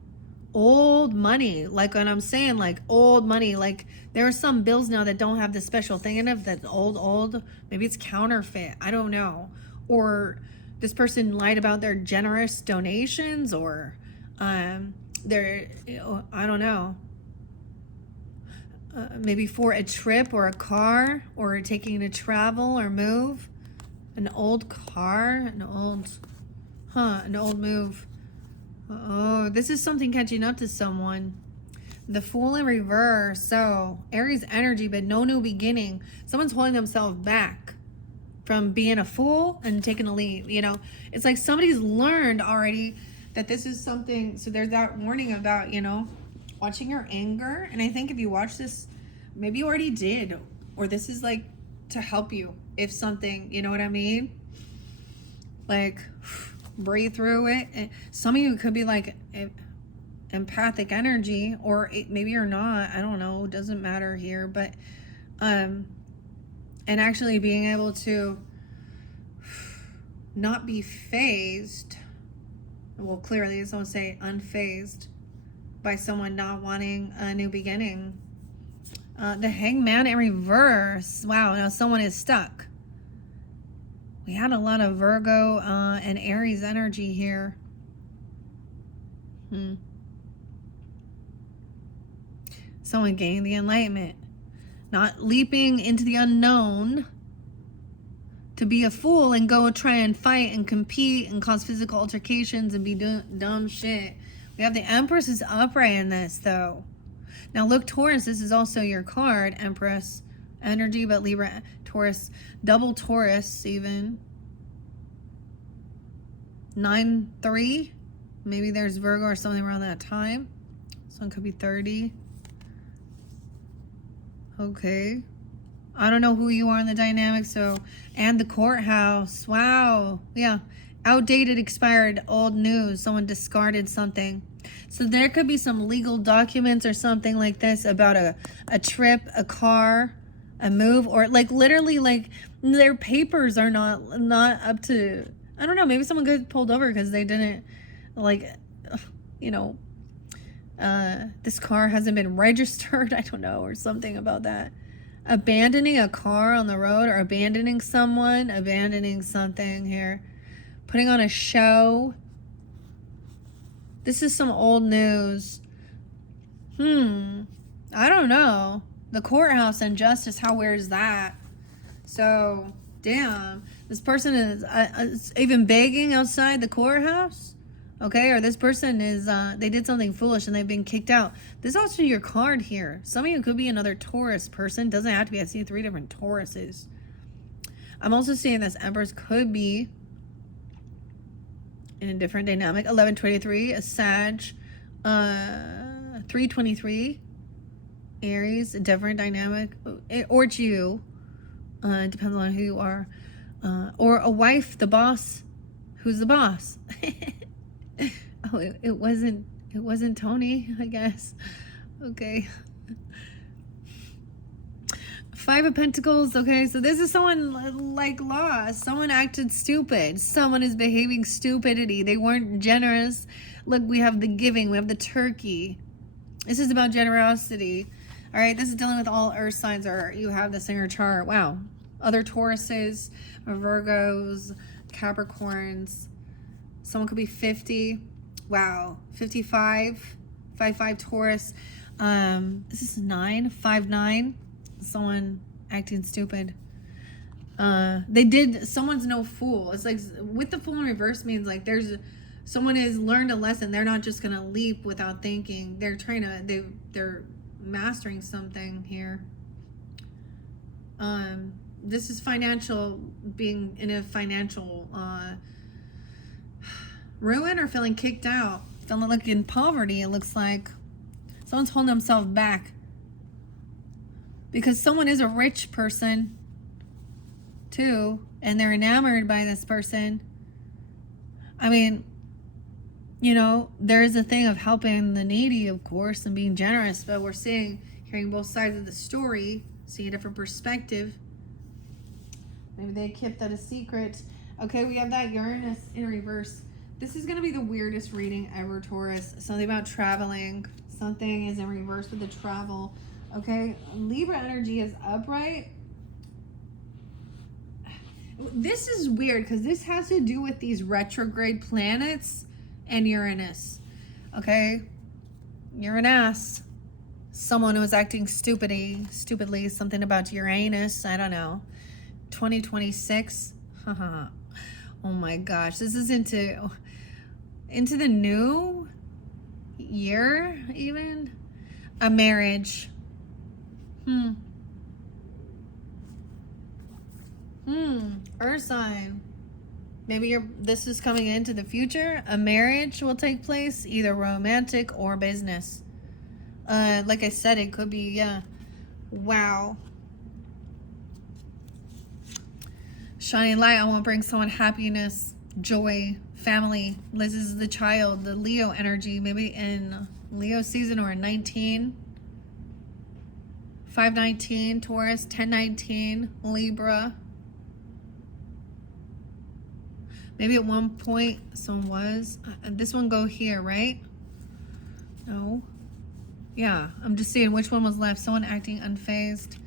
old money. Like when I'm saying like old money, like there are some bills now that don't have the special thing in it, that's old. Maybe it's counterfeit. I don't know. Or this person lied about their generous donations, or their, I don't know. Maybe for a trip or a car, or taking to travel or move. An old car, an old move. Oh, this is something catching up to someone. The Fool in reverse. So Aries energy, but no new beginning. Someone's holding themselves back from being a fool and taking a leap. You know, it's like somebody's learned already that this is something. So there's that warning about, you know, watching your anger. And I think if you watch this, maybe you already did, or this is like to help you if something, you know what I mean? Like, breathe through it. Some of you could be like empathic energy, or maybe you're not. I don't know. It doesn't matter here. But, and actually being able to not be phased. Well, clearly, someone say unfazed by someone not wanting a new beginning. The Hangman in reverse. Wow, now someone is stuck. We had a lot of Virgo and Aries energy here. Someone gained the enlightenment. Not leaping into the unknown to be a fool and go try and fight and compete and cause physical altercations and be dumb shit. We have the Empress is upright in this, though. Now look, Taurus, this is also your card. Empress energy, but Libra, Taurus, double Taurus even. 9-3. Maybe there's Virgo or something around that time. This one could be 30. Okay. I don't know who you are in the dynamic, so. And the courthouse. Wow. Yeah. Outdated, expired, old news. Someone discarded something. So there could be some legal documents or something like this about a trip, a car, a move, or like literally like their papers are not up to, I don't know, maybe someone got pulled over because they didn't, like, you know, this car hasn't been registered, I don't know, or something about that. Abandoning a car on the road, or abandoning someone, abandoning something here. Putting on a show. This is some old news. I don't know. The courthouse and justice, how weird is that? So, damn. This person is even begging outside the courthouse? Okay, or this person is, they did something foolish and they've been kicked out. This is also your card here. Some of you could be another Taurus person. Doesn't have to be. I see 3 different Tauruses. I'm also seeing this Empress could be in a different dynamic. 1123, a Sag. 323, Aries, a different dynamic. Or it's you. It depends on who you are. Or a wife, the boss. Who's the boss? Oh, it wasn't Tony, I guess. Okay. 5 of Pentacles. Okay, so this is someone like lost. Someone acted stupid. Someone is behaving stupidity. They weren't generous. Look, we have the giving. We have the turkey. This is about generosity. All right, this is dealing with all earth signs, or you have this in your chart. Wow. Other Tauruses, Virgos, Capricorns. Someone could be 50. Wow. 55. 55 Taurus. This is 9. 5-9. Someone acting stupid. Someone's no fool. It's like with the Fool in reverse means like someone has learned a lesson. They're not just gonna leap without thinking. They're they're mastering something here. this is financial, being in a financial ruin or feeling kicked out, feeling like in poverty. It looks like someone's holding themselves back because someone is a rich person too, and they're enamored by this person. I mean, you know, there is a thing of helping the needy, of course, and being generous, but we're hearing both sides of the story, seeing a different perspective. Maybe they kept that a secret. Okay, we have that Uranus in reverse. This is going to be the weirdest reading ever, Taurus. Something about traveling. Something is in reverse with the travel. Okay, Libra energy is upright. This is weird because this has to do with these retrograde planets and Uranus. Okay, Uranus. Someone who was acting stupidly, something about Uranus. I don't know. 2026. Oh my gosh, this is into the new year, even a marriage. Earth sign. Maybe this is coming into the future. A marriage will take place, either romantic or business. Like I said, it could be, yeah. Wow. Shining light. I want to bring someone happiness, joy, family. Liz is the child, the Leo energy. Maybe in Leo season or in 19. 519, Taurus, 1019, Libra. Maybe at one point someone was. This one go here, right? No. Yeah, I'm just seeing which one was left. Someone acting unfazed.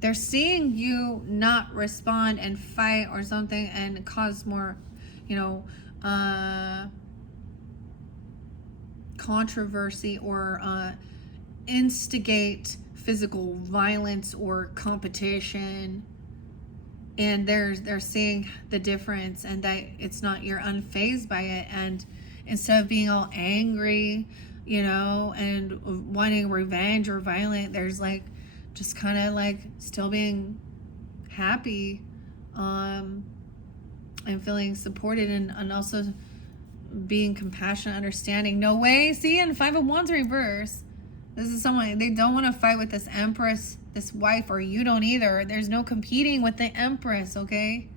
They're seeing you not respond and fight or something and cause more, you know, controversy or instigate physical violence or competition. And they're seeing the difference and that it's not, you're unfazed by it. And instead of being all angry, you know, and wanting revenge or violent, there's like just kind of like still being happy and feeling supported and also being compassionate, understanding. No way. See, and 5 of Wands reverse. This is someone, they don't want to fight with this Empress, this wife, or you don't either. There's no competing with the Empress, okay?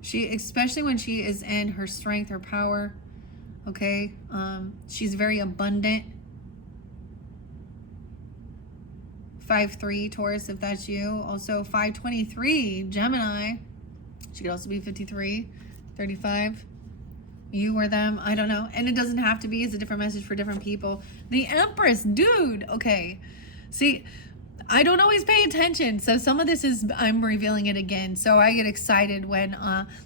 She, especially when she is in her strength, her power, okay? She's very abundant. 5-3, Taurus, if that's you. Also 5-23, Gemini. She could also be 53, 35. You or them, I don't know. And it doesn't have to be. It's a different message for different people. The Empress, dude. Okay. See, I don't always pay attention. So some of this is, I'm revealing it again. So I get excited when,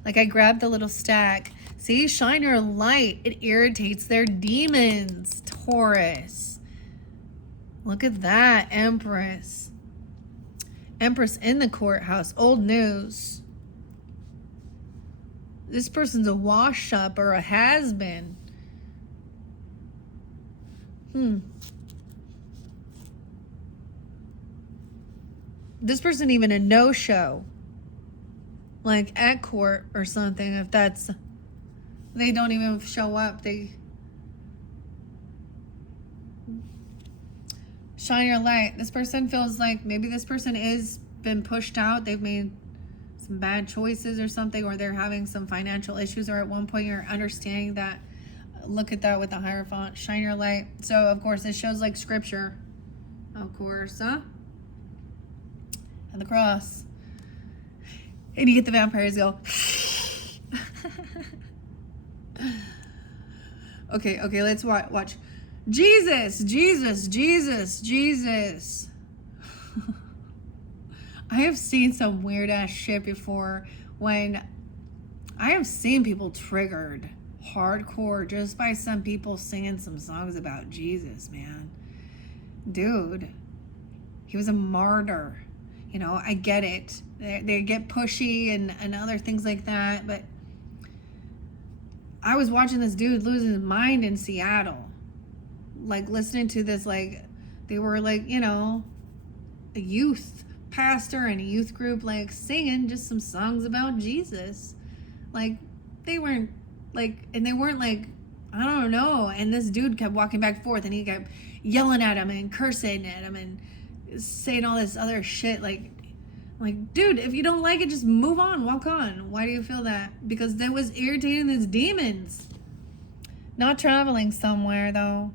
like I grab the little stack. See, shine your light. It irritates their demons, Taurus. Look at that, Empress. Empress in the courthouse. Old news. This person's a wash-up or a has-been. This person even a no-show. Like at court or something. If that's... They don't even show up. They... Shine your light. This person feels like maybe this person is been pushed out. They've made some bad choices or something, or they're having some financial issues, or at one point you're understanding that. Look at that with the Hierophant. Shine your light. So of course it shows like scripture, of course, huh? And the cross. And you get the vampires go. Okay, let's watch. Jesus. I have seen some weird ass shit before when I have seen people triggered hardcore just by some people singing some songs about Jesus, man. Dude, he was a martyr. You know, I get it. They get pushy and other things like that, but I was watching this dude lose his mind in Seattle. Like listening to this, like they were like, you know, a youth pastor and a youth group, like, singing just some songs about Jesus. Like, they weren't, like, and they weren't, like, I don't know. And this dude kept walking back and forth, and he kept yelling at him and cursing at him and saying all this other shit. Like, dude, if you don't like it, just move on, walk on. Why do you feel that? Because that was irritating these demons. Not traveling somewhere, though.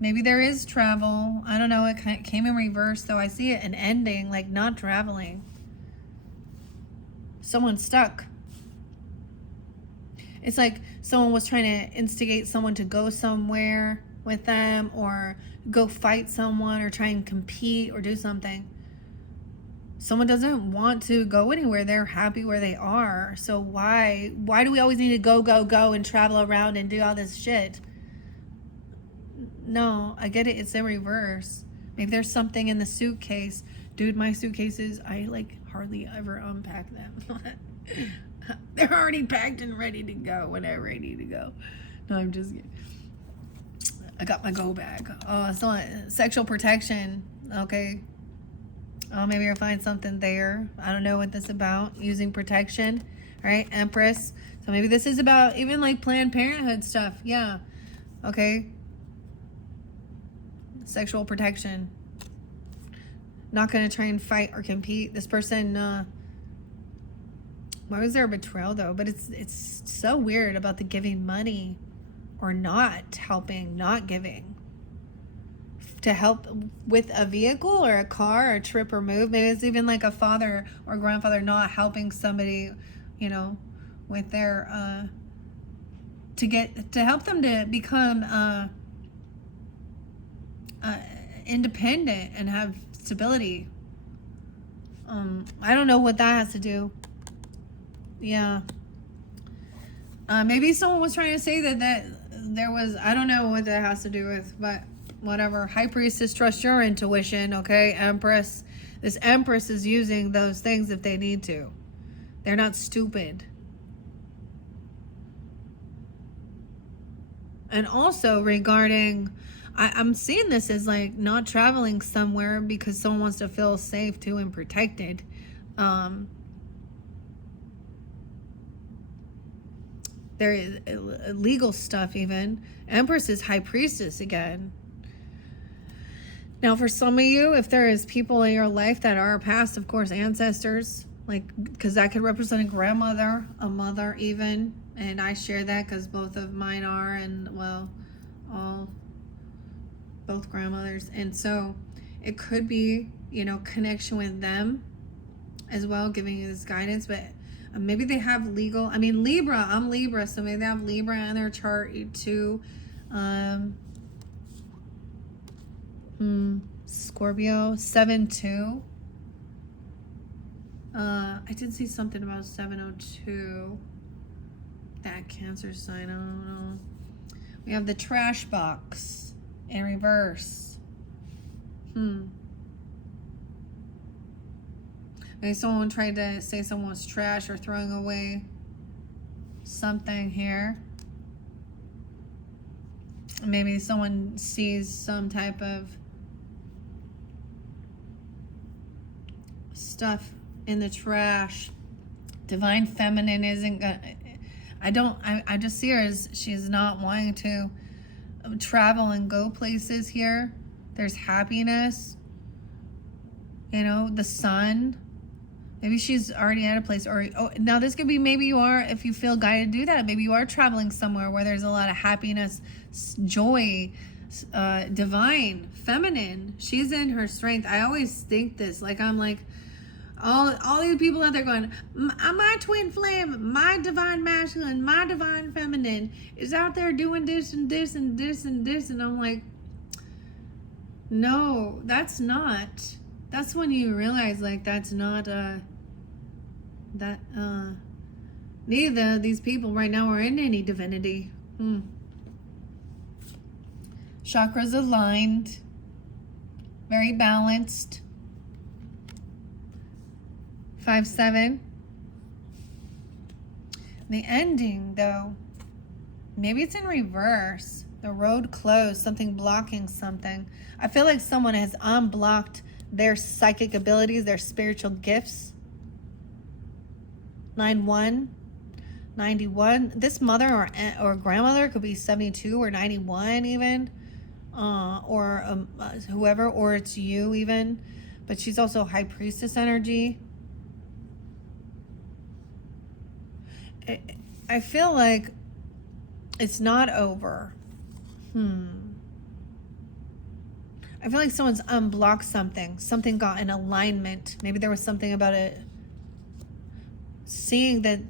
Maybe there is travel. I don't know. It came in reverse, though. I see it an ending, like not traveling. Someone stuck. It's like someone was trying to instigate someone to go somewhere with them, or go fight someone, or try and compete, or do something. Someone doesn't want to go anywhere. They're happy where they are. So why do we always need to go and travel around and do all this shit? No, I get it. It's in reverse. Maybe there's something in the suitcase. Dude, my suitcases, I like hardly ever unpack them. They're already packed and ready to go whenever I need to go. No, I'm just kidding. I got my go bag. Oh, so sexual protection. Okay. Oh, maybe you'll find something there. I don't know what this is about. Using protection. All right, Empress. So maybe this is about even like Planned Parenthood stuff. Yeah. Okay. Sexual protection. Not going to try and fight or compete. This person, why was there a betrayal though? But it's so weird about the giving money or not helping, not giving. To help with a vehicle or a car or a trip or move. Maybe it's even like a father or grandfather not helping somebody, you know, with their to help them to become independent and have stability. I don't know what that has to do. Yeah. Maybe someone was trying to say that there was, I don't know what that has to do with, but whatever. High Priestess, trust your intuition, okay? Empress. This Empress is using those things if they need to. They're not stupid. And also regarding, I'm seeing this as like not traveling somewhere because someone wants to feel safe too and protected. There is legal stuff even. Empress is High Priestess again. Now, for some of you, if there is people in your life that are past, of course, ancestors, like, because that could represent a grandmother, a mother even, and I share that because both of mine are, and well, both grandmothers, and so it could be, you know, connection with them as well, giving you this guidance, but maybe they have legal, I mean, Libra, I'm Libra, so maybe they have Libra in their chart too. Scorpio, 7-2. I did see something about 702. That Cancer sign, I don't know. We have the trash box in reverse. Maybe someone tried to say someone was trash or throwing away something here. Maybe someone sees some type of stuff in the trash. Divine Feminine isn't gonna, I just see her as she's not wanting to travel and go places here. There's happiness, you know, the sun. Maybe she's already at a place, or now this could be, maybe you are, if you feel guided to do that, maybe you are traveling somewhere where there's a lot of happiness, joy, divine feminine. She's in her strength. I always think this, like, I'm like, all these people out there going, my twin flame, my divine masculine, my divine feminine is out there doing this and this and this and this, and I'm like, no, that's not. That's when you realize, like, that's not neither of these people right now are in any divinity. Chakras aligned, very balanced. 5-7. The ending, though, maybe it's in reverse. The road closed, something blocking something. I feel like someone has unblocked their psychic abilities, their spiritual gifts. 9-1, 91. This mother or grandmother could be 72 or 91 even, or whoever, or it's you even. But she's also high priestess energy. I feel like it's not over. I feel like someone's unblocked something. Something got in alignment. Maybe there was something about it. Seeing that.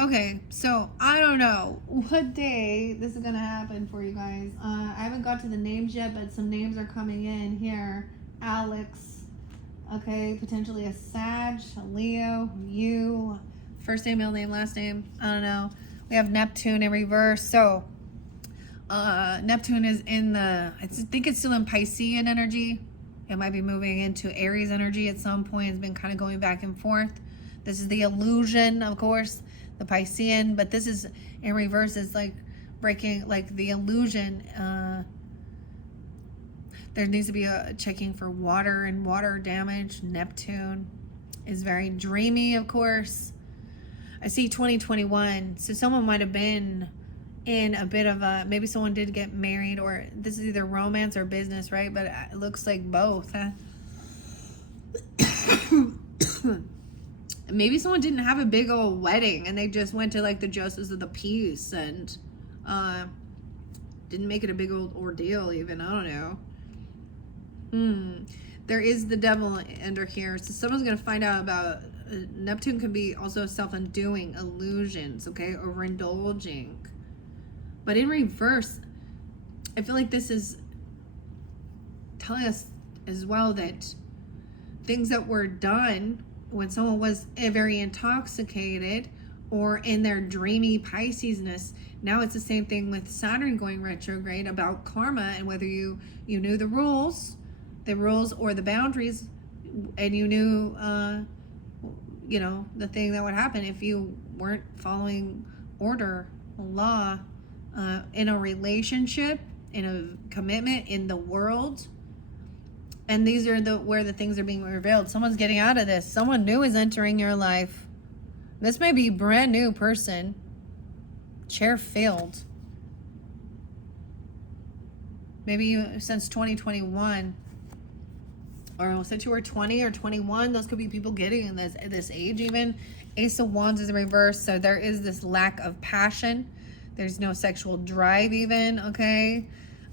Okay, so I don't know what day this is going to happen for you guys. I haven't got to the names yet, but some names are coming in here. Alex. Okay, potentially a Sag, a Leo, you. First name, middle name, last name. I don't know. We have Neptune in reverse. So, Neptune is in I think it's still in Piscean energy. It might be moving into Aries energy at some point. It's been kind of going back and forth. This is the illusion, of course, the Piscean, but this is in reverse. It's like breaking, like the illusion. There needs to be a checking for water and water damage. Neptune is very dreamy, of course. I see 2021. So someone might have been in a bit of a, maybe someone did get married, or this is either romance or business, right? But it looks like both, huh? Maybe someone didn't have a big old wedding and they just went to like the justice of the peace and didn't make it a big old ordeal even. I don't know. There is the devil under here. So someone's going to find out about Neptune can be also self-undoing illusions, okay? Overindulging. But in reverse, I feel like this is telling us as well that things that were done when someone was very intoxicated or in their dreamy Pisces-ness, now it's the same thing with Saturn going retrograde about karma and whether you knew the rules or the boundaries, and you knew, the thing that would happen if you weren't following order, law, in a relationship, in a commitment, in the world. And these are where the things are being revealed. Someone's getting out of this. Someone new is entering your life. This may be a brand new person. Chair filled. Maybe since 2021. Or since you were 20 or 21, those could be people getting in this age even. Ace of Wands is in reverse, so there is this lack of passion. There's no sexual drive even, okay?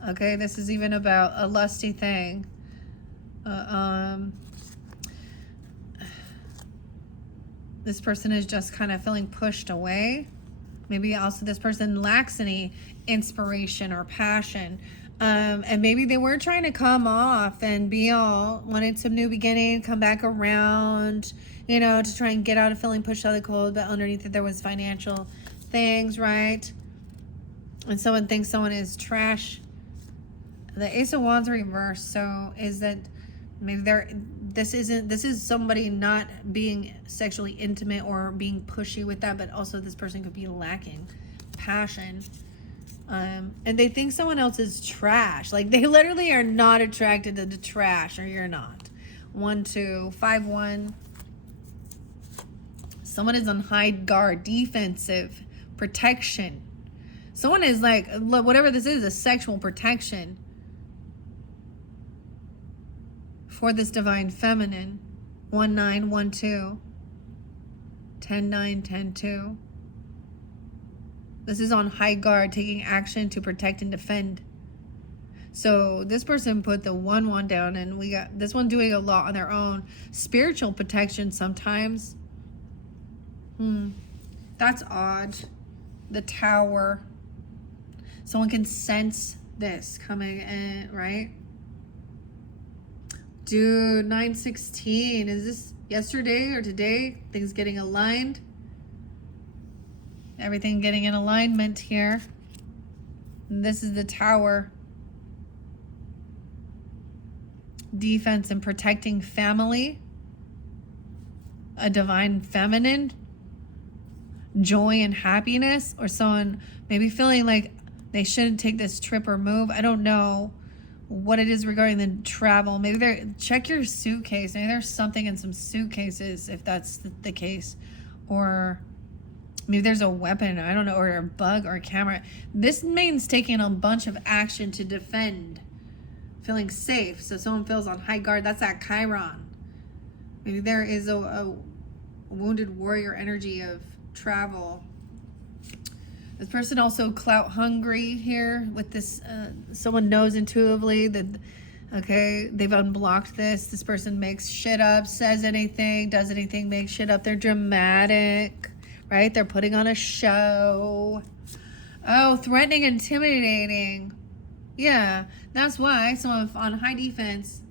Okay, this is even about a lusty thing. This person is just kind of feeling pushed away. Maybe also this person lacks any inspiration or passion. And maybe they were trying to come off and be all, wanted some new beginning, come back around, to try and get out of feeling pushed out of the cold, but underneath it there was financial things, right? And someone thinks someone is trash. The Ace of Wands reversed, so is that maybe this is somebody not being sexually intimate or being pushy with that, but also this person could be lacking passion. And they think someone else is trash. Like they literally are not attracted to the trash, or you're not. 1, 2, 5, 1. Someone is on high guard, defensive, protection. Someone is like, whatever this is, a sexual protection for this divine feminine. 1, 9, 1, 2. 10, 9, 10, 2. This is on high guard, taking action to protect and defend. So this person put the 1, 1 down, and we got this one doing a lot on their own. Spiritual protection sometimes. That's odd. The Tower. Someone can sense this coming in, right? Dude, 9/16. Is this yesterday or today? Things getting aligned. Everything getting in alignment here. And this is the Tower. Defense and protecting family. A divine feminine. Joy and happiness. Or someone maybe feeling like they shouldn't take this trip or move. I don't know. what it is regarding the travel. Maybe check your suitcase. Maybe there's something in some suitcases, if that's the case. Or maybe there's a weapon, I don't know, or a bug or a camera. This means taking a bunch of action to defend, feeling safe. So someone feels on high guard. That's that Chiron. Maybe there is a wounded warrior energy of travel. This person also clout hungry here with this. Someone knows intuitively that, okay, they've unblocked this. This person makes shit up, says anything, does anything, makes shit up. They're dramatic, right? They're putting on a show. Oh, threatening, intimidating. Yeah, that's why someone on high defense,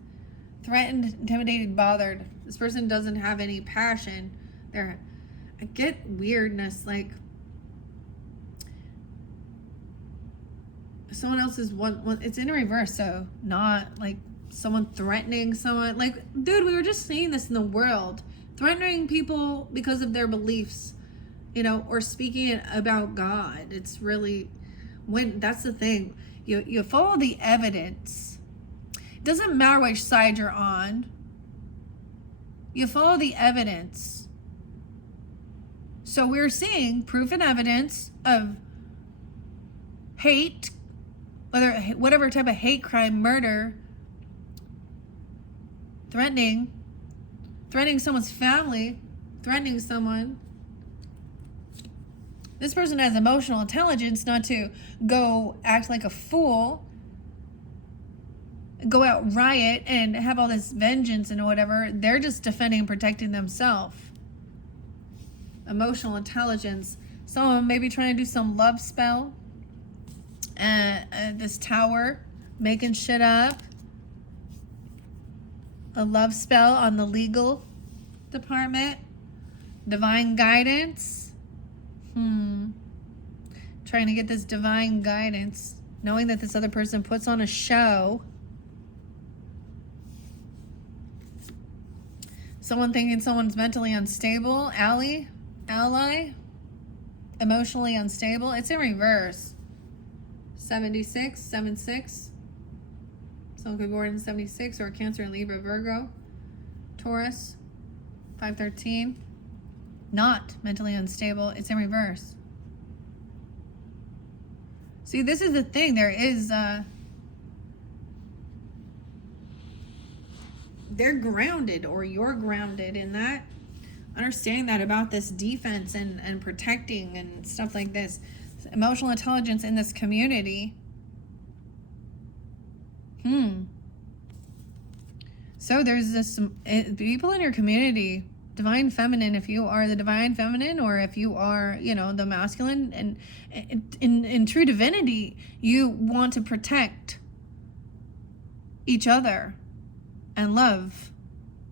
threatened, intimidated, bothered. This person doesn't have any passion. I get weirdness, like someone else is one, it's in reverse, so not like someone threatening someone. Like, dude, we were just seeing this in the world. Threatening people because of their beliefs, or speaking about God. It's really, that's the thing. You follow the evidence. It doesn't matter which side you're on. You follow the evidence. So we're seeing proof and evidence of hate, whatever type of hate crime, murder, threatening someone's family, threatening someone. This person has emotional intelligence not to go act like a fool, go out riot and have all this vengeance and whatever. They're just defending and protecting themselves. Emotional intelligence. Someone maybe trying to do some love spell. This tower, making shit up. A love spell on the legal department. Divine guidance. Trying to get this divine guidance. Knowing that this other person puts on a show. Someone thinking someone's mentally unstable. Ally. Emotionally unstable. It's in reverse. 76. Someone could be born in 76, or Cancer, Libra, Virgo. Taurus. 513. Not mentally unstable. It's in reverse. See, this is the thing. There is they're grounded, or you're grounded in that. Understanding that about this defense and protecting and stuff like this. Emotional intelligence in this community. So there's this people in your community, divine feminine, if you are the divine feminine, or if you are, the masculine, and in true divinity, you want to protect each other and love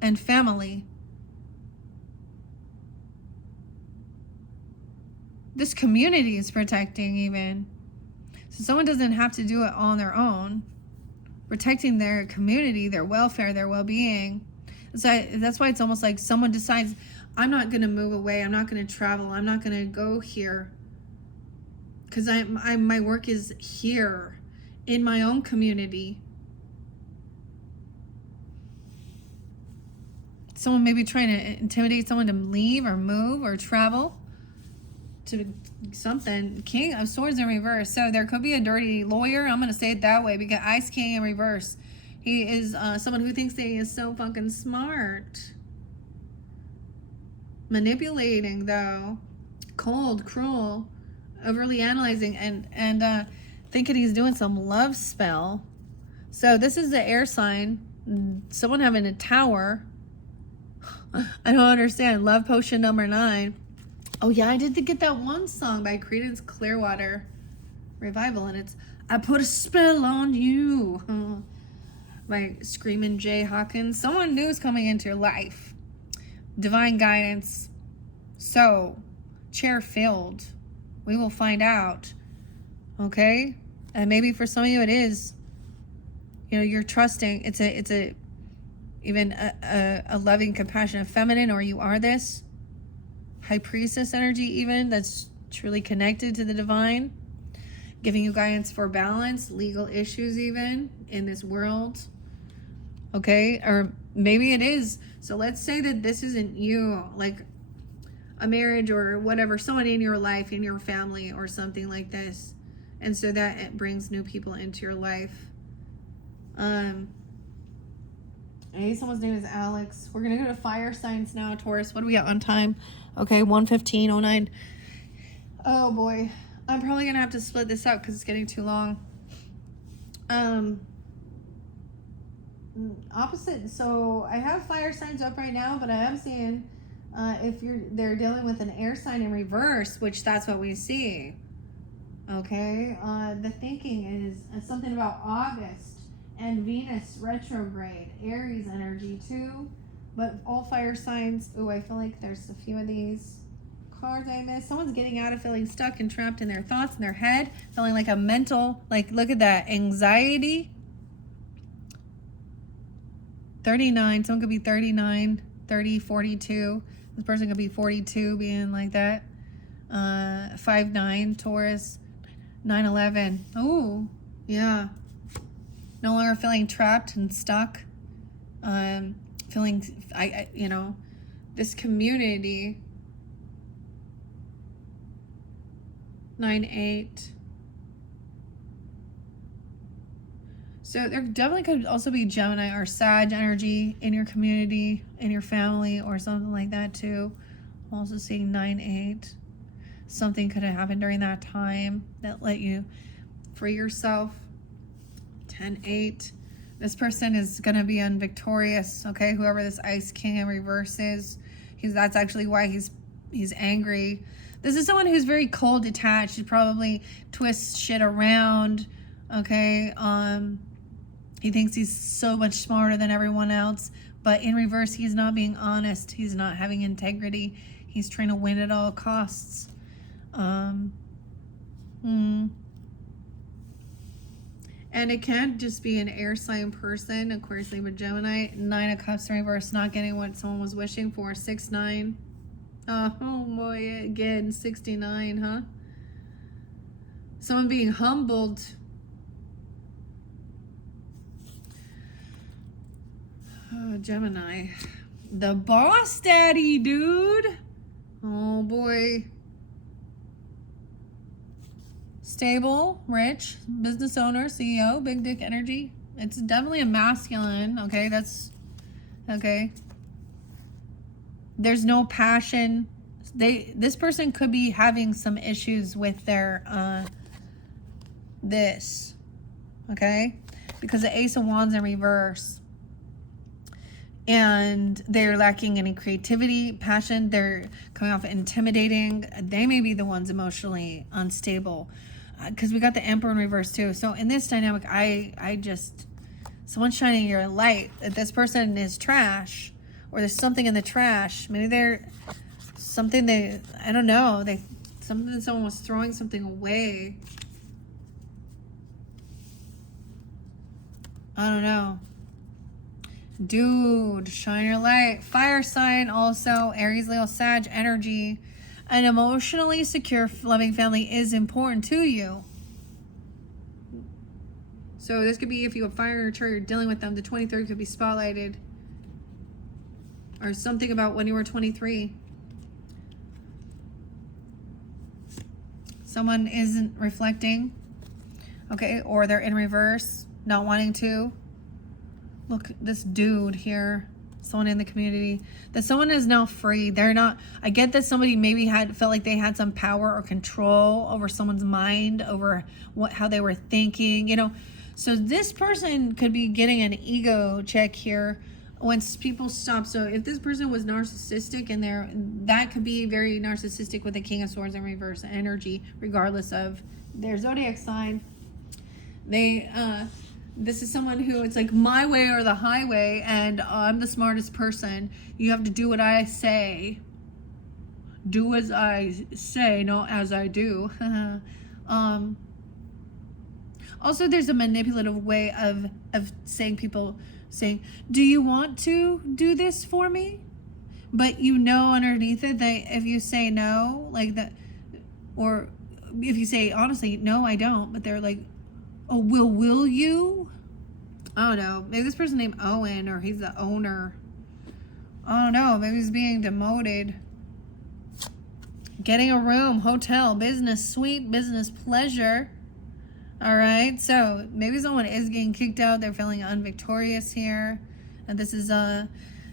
and family. This community is protecting even. So someone doesn't have to do it on their own. Protecting their community, their welfare, their well-being. So that's why it's almost like someone decides, I'm not going to move away. I'm not going to travel. I'm not going to go here. Because my work is here in my own community. Someone may be trying to intimidate someone to leave or move or travel to something. King of Swords in reverse. So there could be a dirty lawyer. I'm going to say it that way, because Ice King in reverse. He is someone who thinks he is so fucking smart. Manipulating, though. Cold, cruel, overly analyzing, and thinking he's doing some love spell. So this is the air sign. Someone having a tower. I don't understand. Love potion number 9. Oh yeah, I did get that one song by Creedence Clearwater Revival, and it's I Put a Spell on You by Screamin' Jay Hawkins. Someone new is coming into your life. Divine guidance. So, chair filled. We will find out. Okay? And maybe for some of you it is. You're trusting. It's a even a loving, compassionate feminine, or you are this. High priestess energy even, that's truly connected to the divine. giving you guidance for balance, legal issues even in this world. Okay, or maybe it is. So let's say that this isn't you, like a marriage or whatever, someone in your life, in your family or something like this. And so that it brings new people into your life. Hey, someone's name is Alex. We're going to go to fire signs now, Taurus. What do we got on time? Okay, 1:15:09. Oh boy. I'm probably going to have to split this out because it's getting too long. Opposite. So I have fire signs up right now, but I am seeing if they're dealing with an air sign in reverse, which that's what we see. Okay. The thinking is something about August and Venus retrograde, Aries energy too. But all fire signs. Oh, I feel like there's a few of these cards I missed. Someone's getting out of feeling stuck and trapped in their thoughts in their head, feeling like a mental, like look at that, anxiety. 39, someone could be 39, 30, 42. This person could be 42 being like that. 5'9", Taurus. 9/11. Oh, yeah. No longer feeling trapped and stuck. Feeling, this community. 9/8. So there definitely could also be Gemini or Sag energy in your community, in your family, or something like that too. I'm also seeing 9/8. Something could have happened during that time that let you free yourself. 10/8. This person is going to be unvictorious, okay? Whoever this Ice King in reverse is, that's actually why he's angry. This is someone who's very cold, detached. He probably twists shit around, okay? He thinks he's so much smarter than everyone else, but in reverse, he's not being honest. He's not having integrity. He's trying to win at all costs. And it can't just be an air sign person, Aquarius, Libra, Gemini. 9 of Cups in reverse, not getting what someone was wishing for. 6/9. Oh boy, again, 69, huh? Someone being humbled. Oh, Gemini. The boss daddy, dude. Oh boy. Stable, rich, business owner, CEO, big dick energy. It's definitely a masculine, okay? That's okay. There's no passion. This person could be having some issues with their this, okay? Because the Ace of Wands in reverse. And they're lacking any creativity, passion. They're coming off intimidating. They may be the ones emotionally unstable. Because we got the Emperor in reverse too. So in this dynamic, someone's shining your light that this person is trash, or there's something in the trash. Maybe I don't know. Someone was throwing something away. I don't know. Dude, shine your light. Fire sign also, Aries, Leo, Sag energy. An emotionally secure, loving family is important to you. So this could be if you have fire or you're dealing with them. The 23rd could be spotlighted. Or something about when you were 23. Someone isn't reflecting. Okay, or they're in reverse, not wanting to. Look, this dude here, someone in the community, that someone is now free. They're not, I get that somebody maybe felt like they had some power or control over someone's mind, over how they were thinking, So this person could be getting an ego check here once people stop. So if this person was narcissistic that could be very narcissistic with the King of Swords in reverse energy, regardless of their zodiac sign. This is someone who, it's like my way or the highway, and I'm the smartest person. You have to do what I say. Do as I say, not as I do. Also, there's a manipulative way of saying, do you want to do this for me? But underneath it that if you say no, like that, or if you say, honestly, no, I don't, but they're like, oh, will you? I don't know. Maybe this person named Owen, or he's the owner. I don't know. Maybe he's being demoted. Getting a room, hotel, business suite, business pleasure. All right. So maybe someone is getting kicked out. They're feeling unvictorious here. And this is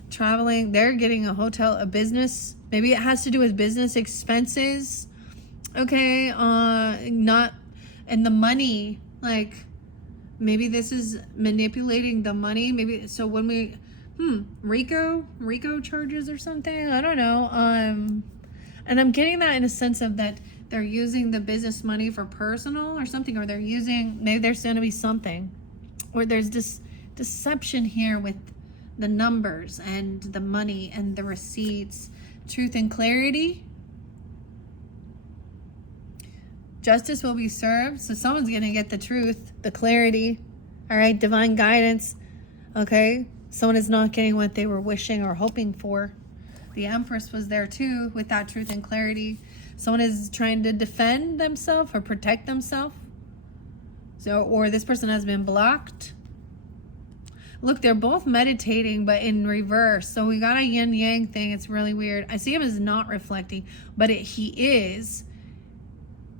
traveling. They're getting a hotel, a business. Maybe it has to do with business expenses. Okay. Not, and the money, like, maybe this is manipulating the money. Maybe, so when we, RICO charges or something. I don't know. And I'm getting that in a sense of that they're using the business money for personal or something, or they're using, maybe there's going to be something, or there's this deception here with the numbers and the money and the receipts. Truth and clarity. Justice will be served. So someone's going to get the truth, the clarity. All right. Divine guidance. Okay. Someone is not getting what they were wishing or hoping for. The Empress was there too with that truth and clarity. Someone is trying to defend themselves or protect themselves. So, or this person has been blocked. Look, they're both meditating, but in reverse. So we got a yin yang thing. It's really weird. I see him as not reflecting, but he is.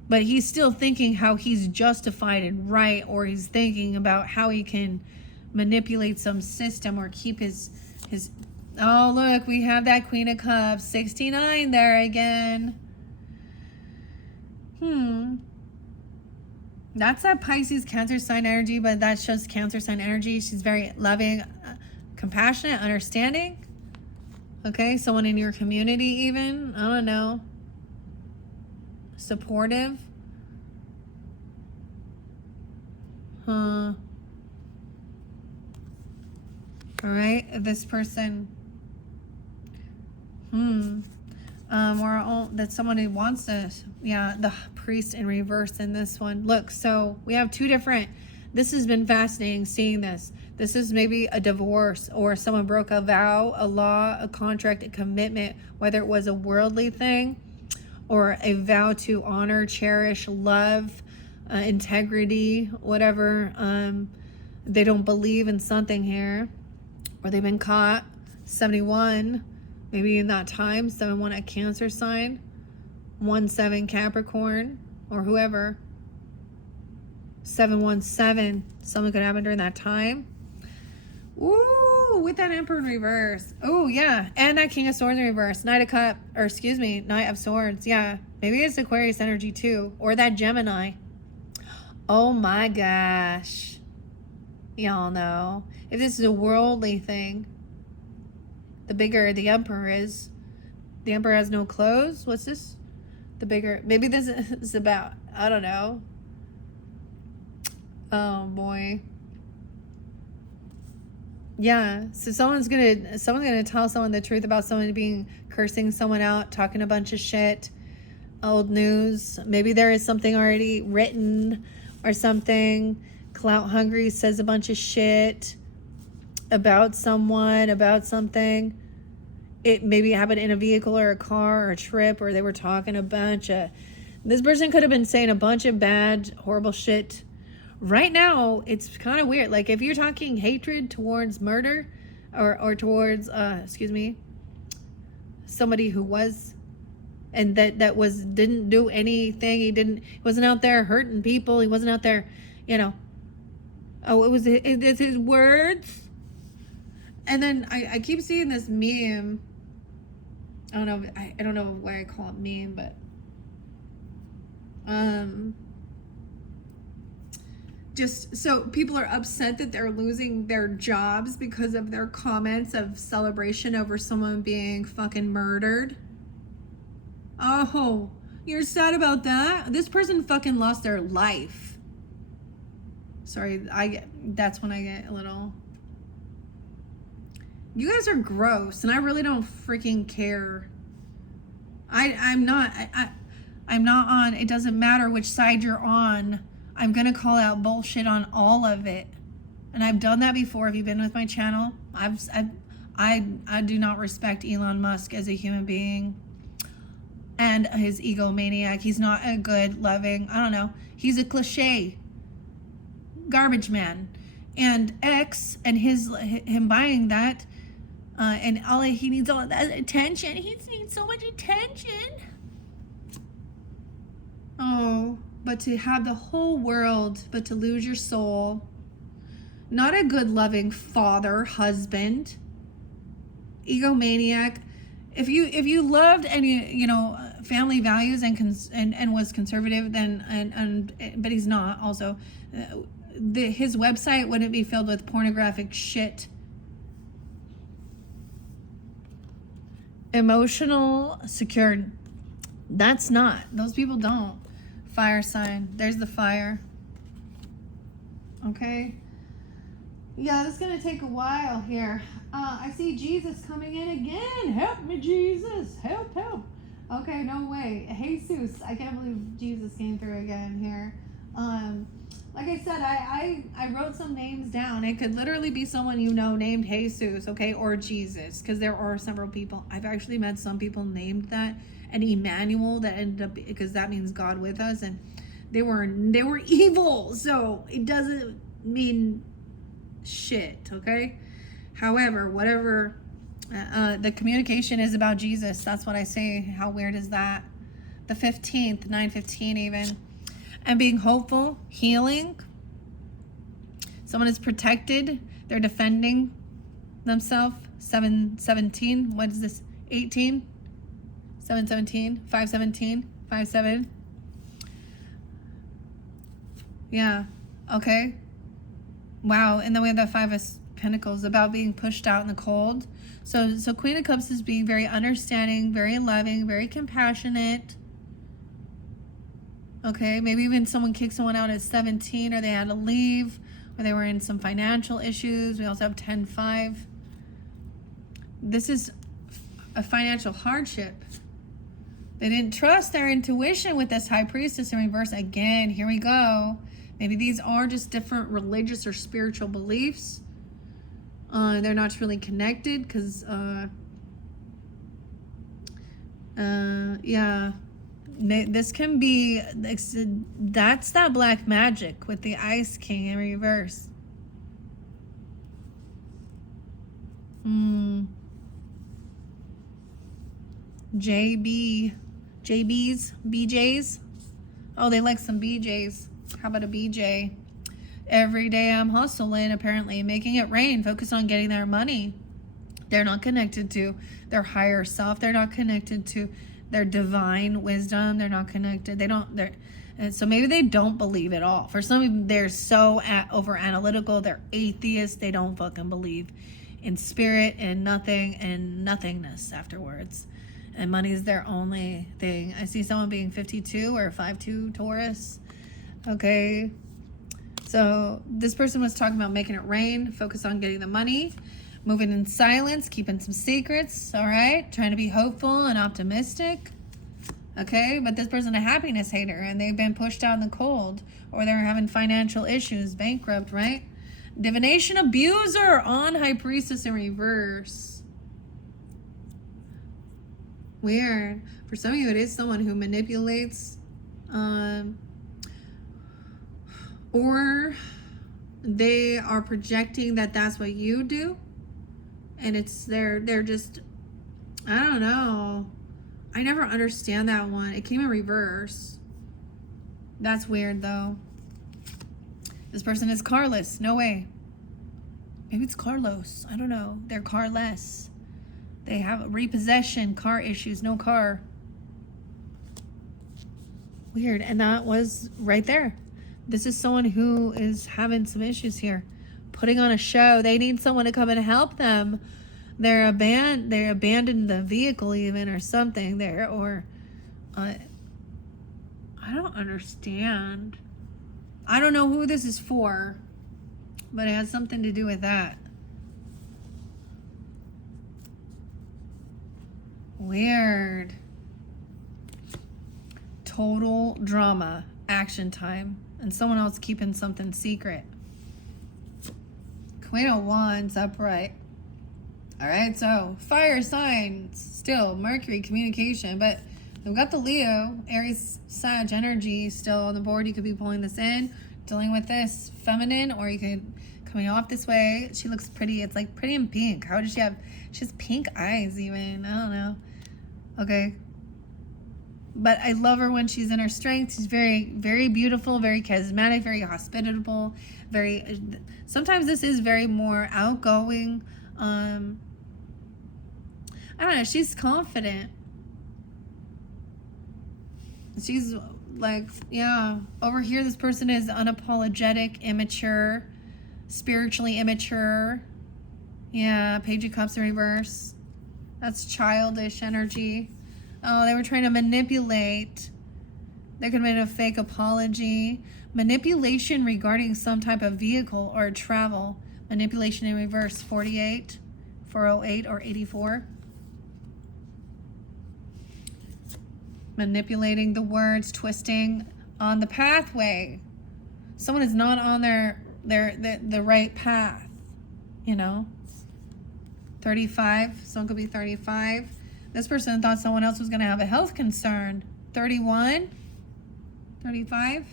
But he's still thinking how he's justified and right, or he's thinking about how he can manipulate some system or keep his. Oh, look, we have that Queen of Cups, 69 there again. That's that Pisces Cancer sign energy, but that shows Cancer sign energy. She's very loving, compassionate, understanding. Okay, someone in your community even, I don't know. Supportive. All right, this person. That's someone who wants to, the priest in reverse in this one. Look, so we have two different, this has been fascinating seeing this. This is maybe a divorce, or someone broke a vow, a law, a contract, a commitment, whether it was a worldly thing or a vow to honor, cherish, love, integrity, whatever. They don't believe in something here, or they've been caught. 71. Maybe in that time, 7-1 a Cancer sign, 1-7 Capricorn, or whoever. 7-1-7, something could happen during that time. Ooh, with that Emperor in reverse. Oh, yeah, and that King of Swords in reverse. Knight of Swords, yeah. Maybe it's Aquarius energy too, or that Gemini. Oh my gosh. Y'all know. If this is a worldly thing, the bigger the Emperor is. The Emperor has no clothes. What's this? The bigger. Maybe this is about, I don't know. Oh boy. Yeah. So someone's gonna tell someone the truth about someone cursing someone out, talking a bunch of shit. Old news. Maybe there is something already written or something. Clout hungry, says a bunch of shit about someone, about something. It maybe happened in a vehicle or a car or a trip, or they were talking a bunch of, this person could have been saying a bunch of bad, horrible shit. Right now, it's kind of weird. Like if you're talking hatred towards murder or towards, somebody who was, and that didn't do anything. He wasn't out there hurting people. He wasn't out there, it's his words. And then I keep seeing this meme. I don't know why I call it meme, but just so people are upset that they're losing their jobs because of their comments of celebration over someone being fucking murdered. Oh, you're sad about that? This person fucking lost their life. Sorry, that's when I get a little. You guys are gross, and I really don't freaking care. I'm not on, it doesn't matter which side you're on. I'm going to call out bullshit on all of it. And I've done that before. If you've been with my channel, I do not respect Elon Musk as a human being. and his egomaniac. He's not a good, loving, I don't know. He's a cliche garbage man. And X and him buying that, and he needs all that attention. He needs so much attention. Oh, but to have the whole world, but to lose your soul. Not a good, loving father, husband, egomaniac. If you loved any, family values and was conservative, then but he's not. Also, his website wouldn't be filled with pornographic shit. Emotional, secure. That's not. Those people don't. Fire sign. There's the fire. Okay. Yeah, this is going to take a while here. I see Jesus coming in again. Help me, Jesus. Help, help. Okay, no way. Jesus. I can't believe Jesus came through again here. Like I said, I wrote some names down. It could literally be someone named Jesus, okay, or Jesus, because there are several people. I've actually met some people named that, and Emmanuel, that ended up, because that means God with us, and they were evil, so it doesn't mean shit, okay? However, whatever, the communication is about Jesus. That's what I say. How weird is that? The 15th, 9:15 even. And being hopeful, healing. Someone is protected. They're defending themselves. 7:17. What is this? 18? 7:17. 5:17. 5:7. Yeah. Okay. Wow. And then we have the 5 of Pentacles about being pushed out in the cold. So Queen of Cups is being very understanding, very loving, very compassionate. Okay, maybe even someone kicked someone out at 17, or they had to leave, or they were in some financial issues. We also have 10-5. This is a financial hardship. They didn't trust their intuition with this High Priestess in reverse. Again, here we go. Maybe these are just different religious or spiritual beliefs. They're not really connected because, yeah. This can be, that's that black magic with the Ice King in reverse. BJs. Oh, they like some BJs. How about a BJ? Every day I'm hustling, apparently, making it rain. Focus on getting their money. They're not connected to their higher self. They're not connected to their divine wisdom. They're not connected. And so maybe they don't believe at all. For some people, they're so over analytical. They're atheists. They don't fucking believe in spirit and nothing and nothingness afterwards. And money is their only thing. I see someone being 52 or 5'2" Taurus. Okay. So this person was talking about making it rain, focus on getting the money, moving in silence, keeping some secrets, all right? Trying to be hopeful and optimistic, okay? But this person a happiness hater, and they've been pushed out in the cold, or they're having financial issues, bankrupt, right? Divination abuser on High Priestess in reverse. Weird. For some of you, it is someone who manipulates, or they are projecting that that's what you do. And they're just, I don't know. I never understand that one. It came in reverse. That's weird though. This person is carless. No way. Maybe it's Carlos. I don't know. They're carless. They have repossession, car issues, no car. Weird. And that was right there. This is someone who is having some issues here. Putting on a show. They need someone to come and help them. They abandoned the vehicle even or something there. Or I don't understand. I don't know who this is for, but it has something to do with that. Weird. Total drama. Action time. And someone else keeping something secret. Queen of Wands upright. All right, so fire signs still, Mercury, communication, but We've got the Leo, Aries, Sag energy still on the board. You could be pulling this in, dealing with this feminine, or you could coming off this way. She looks pretty. It's like pretty in pink. How does she have? She has pink eyes even. I don't know. Okay. But I love her when she's in her strength. She's very, very beautiful, very charismatic, very hospitable, very, sometimes this is very more outgoing. I don't know, she's confident. She's like, yeah, over here this person is unapologetic, immature, spiritually immature. Yeah, Page of Cups in reverse. That's childish energy. Oh, they were trying to manipulate. There could have been a fake apology. Manipulation regarding some type of vehicle or travel. Manipulation in reverse, 48, 408, or 84. Manipulating the words, twisting on the pathway. Someone is not on the right path, you know. 35, someone could be 35. This person thought someone else was going to have a health concern. 31, 35.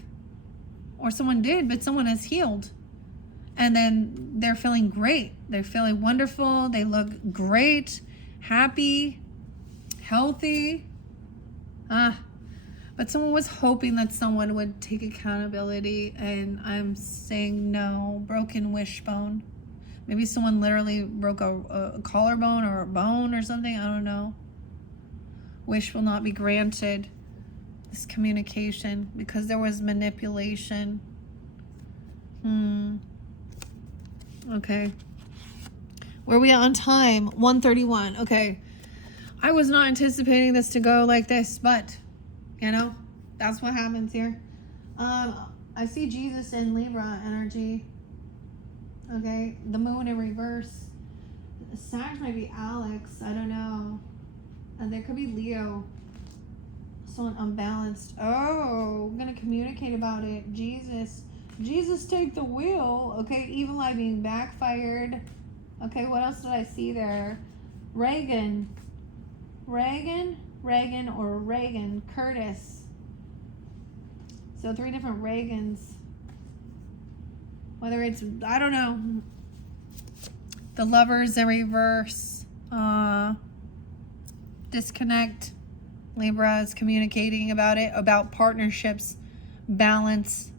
Or someone did, but someone is healed. And then they're feeling great. They're feeling wonderful. They look great, happy, healthy. But someone was hoping that someone would take accountability, and I'm saying no. Broken wishbone. Maybe someone literally broke a collarbone or a bone or something. I don't know. Wish will not be granted. This communication, because there was manipulation. Okay. Where are we at on time? 1:31. Okay. I was not anticipating this to go like this, but, you know, that's what happens here. I see Jesus in Libra energy. Okay. The moon in reverse. Sag might be Alex. I don't know. And there could be Leo. Someone unbalanced. Oh, I'm going to communicate about it. Jesus, take the wheel. Okay, evil eye being backfired. Okay, what else did I see there? Reagan, or Reagan, Curtis. So 3 different Reagans. Whether it's, I don't know. The Lovers in reverse. Disconnect. Libra is communicating about it, about partnerships, balance,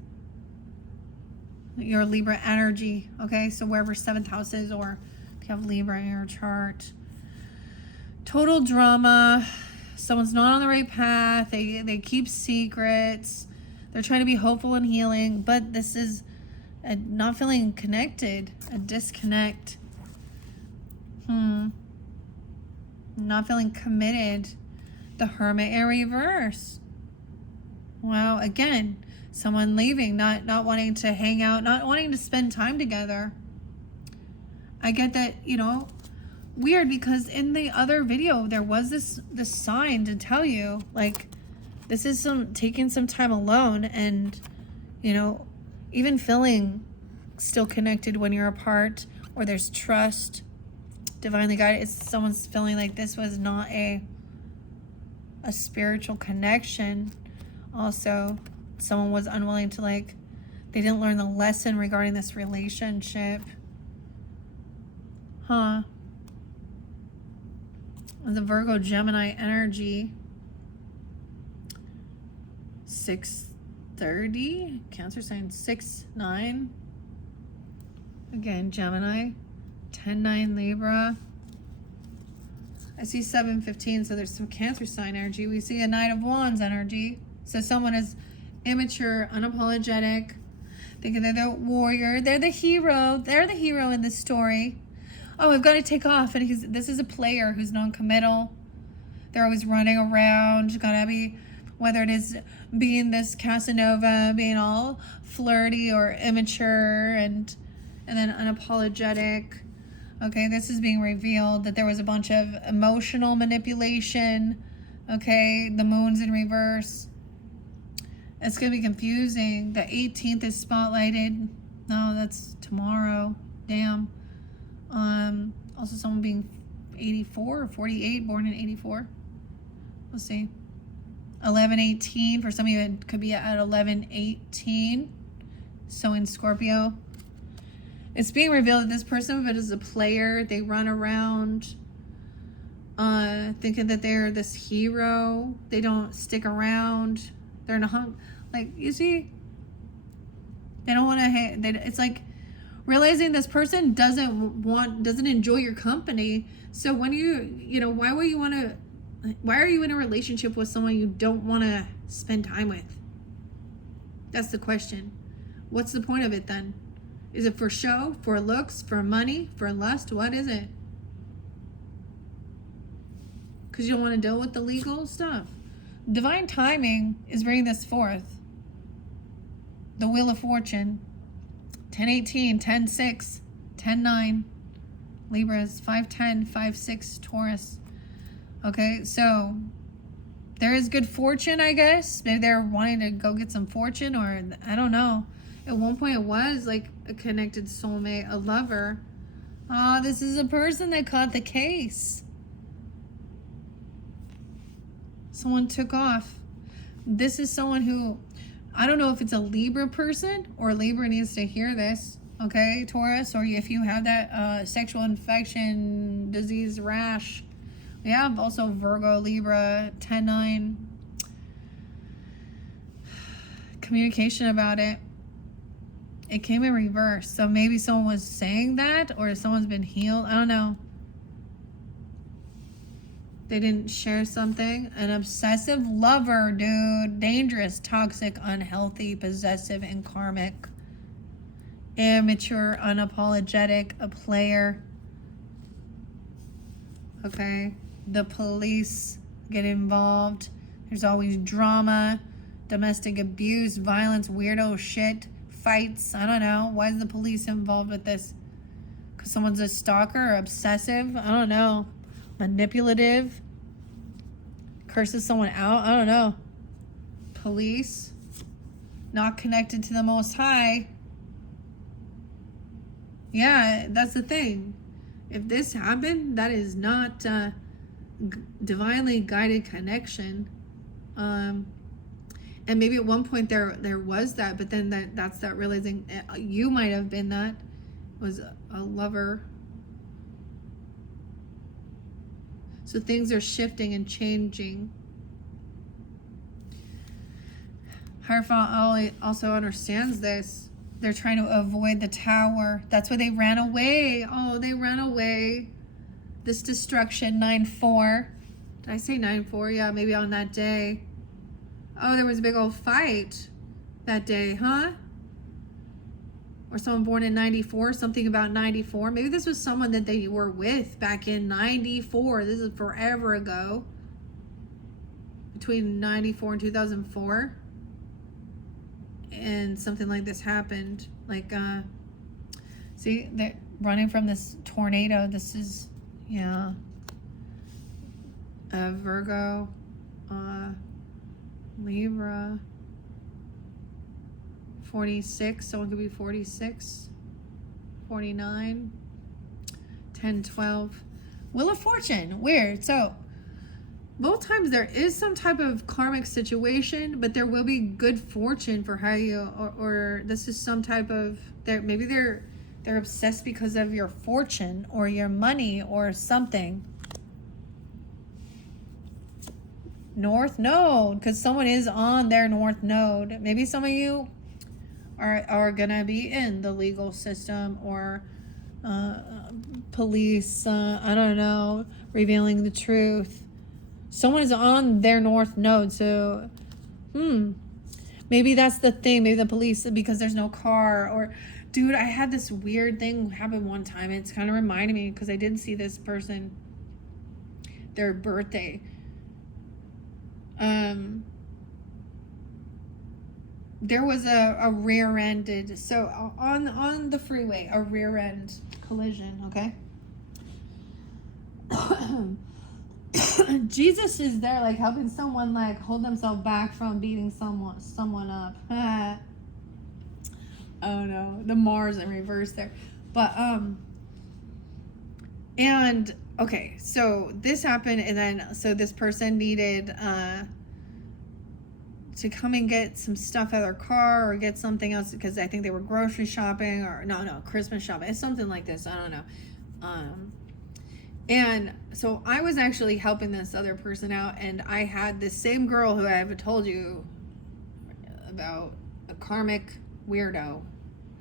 your Libra energy. Okay, so wherever 7th house is, or if you have Libra in your chart. Total drama. Someone's not on the right path. They keep secrets. They're trying to be hopeful and healing, but this is not feeling connected, a disconnect. Not feeling committed. The Hermit in reverse. Wow, again, someone leaving, not wanting to hang out, not wanting to spend time together. I get that, you know, weird, because in the other video there was this sign to tell you, like, this is taking some time alone, and, you know, even feeling still connected when you're apart, or there's trust, divinely guided. It's someone's feeling like this was not a spiritual connection. Also, someone was unwilling to, like, they didn't learn the lesson regarding this relationship. The Virgo Gemini energy. 6:30. Cancer sign 6-9. Again, Gemini. 10-9 Libra. I see 7:15, so there's some Cancer sign energy. We see a Knight of Wands energy. So someone is immature, unapologetic, thinking they're the warrior. They're the hero. They're the hero in this story. Oh, I've got to take off. And this is a player who's non-committal. They're always running around. Gotta be, whether it is being this Casanova, being all flirty or immature, and then unapologetic. Okay, this is being revealed that there was a bunch of emotional manipulation. Okay, the moon's in reverse. It's going to be confusing. The 18th is spotlighted. No, that's tomorrow. Damn. Also someone being 84 or 48, born in 84. We'll see. 11:18. For some of you, it could be at 11:18. So in Scorpio, it's being revealed that this person is a player. They run around thinking that they're this hero. They don't stick around. They're in a hump. Like, you see, they don't want to. It's like realizing this person doesn't enjoy your company. So when why are you in a relationship with someone you don't want to spend time with? That's the question. What's the point of it then? Is it for show, for looks, for money, for lust? What is it? Because you don't want to deal with the legal stuff. Divine timing is bringing this forth. The Wheel of Fortune. 10:18, 10:6, 10:9. Libras, 5:10, 5:6, Taurus. Okay, so there is good fortune, I guess. Maybe they're wanting to go get some fortune, or I don't know. At one point it was like a connected soulmate, a lover. Oh, this is a person that caught the case. Someone took off. This is someone who, I don't know if it's a Libra person, or Libra needs to hear this, okay, Taurus, or if you have that sexual infection, disease, rash. We have also Virgo, Libra, 10-9. Communication about it. It came in reverse. So maybe someone was saying that, or someone's been healed. I don't know. They didn't share something. An obsessive lover, dude. Dangerous, toxic, unhealthy, possessive, and karmic. Immature, unapologetic, a player. Okay. The police get involved. There's always drama, domestic abuse, violence, weirdo shit, fights. I don't know. Why is the police involved with this? Because someone's a stalker or obsessive? I don't know. Manipulative, curses someone out. I don't know. Police, not connected to the Most High. Yeah, that's the thing. If this happened, that is not divinely guided connection. And maybe at one point there was that, but then that's that realizing you might have been that, was a lover. So things are shifting and changing. Hierophant also understands this. They're trying to avoid the tower. That's why they ran away. Oh, they ran away. This destruction, 9-4. Did I say 9-4? Yeah, maybe on that day. Oh, there was a big old fight that day, huh? Or someone born in 94, something about 94. Maybe this was someone that they were with back in 94. This is forever ago. Between 94 and 2004. And something like this happened. Like, see, they're running from this tornado. This is, yeah. Virgo, Libra. 46, someone could be 46, 49, 10, 12. Wheel of Fortune, weird. So both times there is some type of karmic situation, but there will be good fortune for how you, or this is some type of, maybe they're obsessed because of your fortune or your money or something. North Node, because someone is on their North Node. Maybe some of you are gonna be in the legal system or police, I don't know, revealing the truth. Someone is on their North Node, so maybe that's the thing. Maybe the police, because there's no car. Or dude, I had this weird thing happen one time. It's kind of reminded me, because I did see this person, their birthday. There was a rear-ended, so on the freeway, a rear-end collision, okay? Jesus is there, like, helping someone, like, hold themselves back from beating someone up. Oh, no. The Mars in reverse there. But, and, okay, so this happened, and then, so this person needed, to come and get some stuff out of their car or get something else because I think they were grocery shopping or no, Christmas shopping. It's something like this. I don't know. And so I was actually helping this other person out, and I had this same girl who I have told you about, a karmic weirdo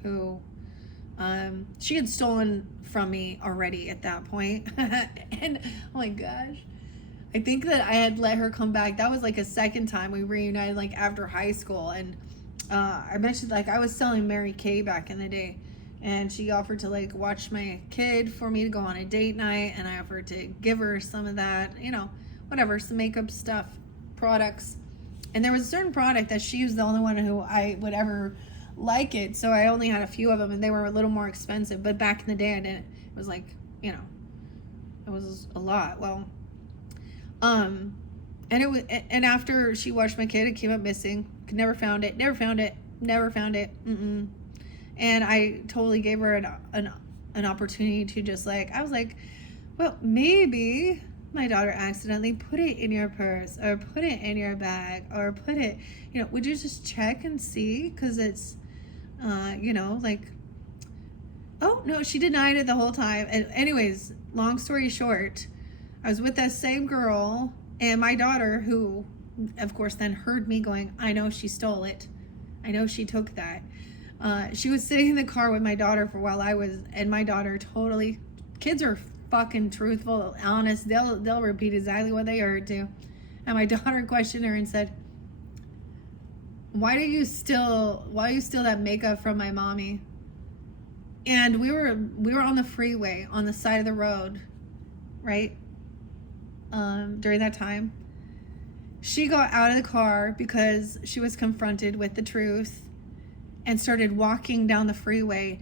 who she had stolen from me already at that point. And oh my gosh, I think that I had let her come back. That was like a second time we reunited, like after high school. And I mentioned like I was selling Mary Kay back in the day, and she offered to like watch my kid for me to go on a date night, and I offered to give her some of that, you know, whatever, some makeup stuff, products. And there was a certain product that she was the only one who I would ever like it, so I only had a few of them, and they were a little more expensive. But back in the day, I didn't. It was like, you know, it was a lot. Well, and it was, and after she watched my kid, it came up missing. Never found it. And I totally gave her an opportunity to just like, I was like, well, maybe my daughter accidentally put it in your purse or put it in your bag or put it, you know, would you just check and see? Because it's, you know, like, oh, no, she denied it the whole time. And anyways, long story short, I was with that same girl and my daughter, who, of course, then heard me going, I know she stole it. I know she took that. She was sitting in the car with my daughter for a while. And my daughter totally, kids are fucking truthful, honest. They'll repeat exactly what they heard too. And my daughter questioned her and said, why do you steal that makeup from my mommy? And we were on the freeway on the side of the road, right? During that time, she got out of the car because she was confronted with the truth and started walking down the freeway,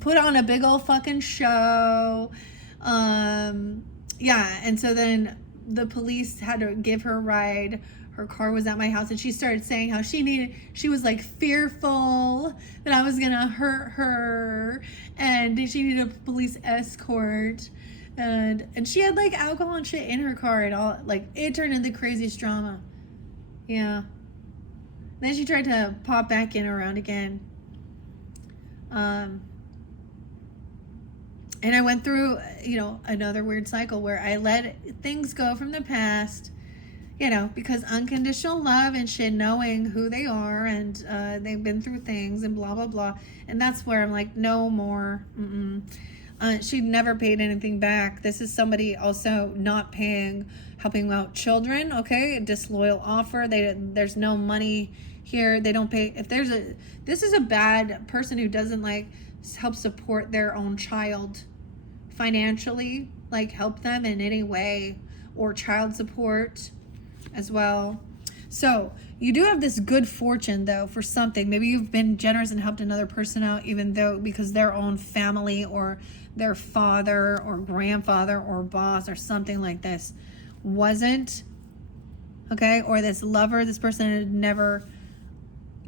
put on a big old fucking show. Yeah, and so then the police had to give her a ride. Her car was at my house, and she started saying how she was like fearful that I was gonna hurt her, and she needed a police escort, and she had like alcohol and shit in her car and all. Like, it turned into the craziest drama. Yeah. Then she tried to pop back in around again. And I went through, you know, another weird cycle where I let things go from the past, you know, because unconditional love and shit, knowing who they are and they've been through things and blah, blah, blah. And that's where I'm like, no more. She never paid anything back. This is somebody also not paying, helping out children, okay? A disloyal offer. There's no money here. They don't pay. This is a bad person who doesn't like help support their own child financially, like help them in any way, or child support as well. So you do have this good fortune though for something. Maybe you've been generous and helped another person out, even though because their own family or their father or grandfather or boss or something like this wasn't, okay? Or this lover, this person had never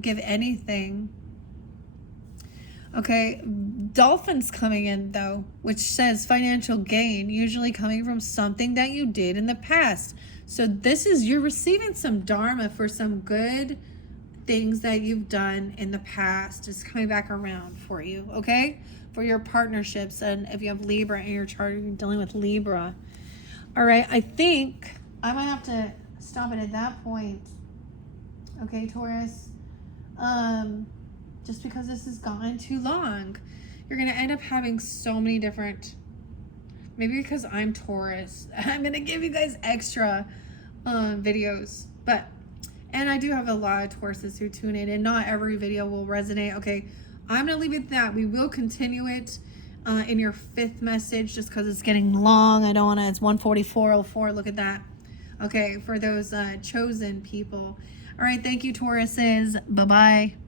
give anything. Okay, dolphins coming in though, which says financial gain, usually coming from something that you did in the past. So you're receiving some dharma for some good things that you've done in the past. It's coming back around for you, okay? For your partnerships, and if you have Libra in your chart, you're dealing with Libra. All right, I think I might have to stop it at that point. Okay, Taurus. Just because this has gone too long, you're going to end up having so many different, maybe because I'm Taurus, I'm going to give you guys extra videos, and I do have a lot of Tauruses who tune in, and not every video will resonate. Okay, I'm going to leave it at that. We will continue it in your fifth message, just because it's getting long. I don't want to, it's 1:44:04, look at that. Okay, for those chosen people. All right, thank you, Tauruses. Bye-bye.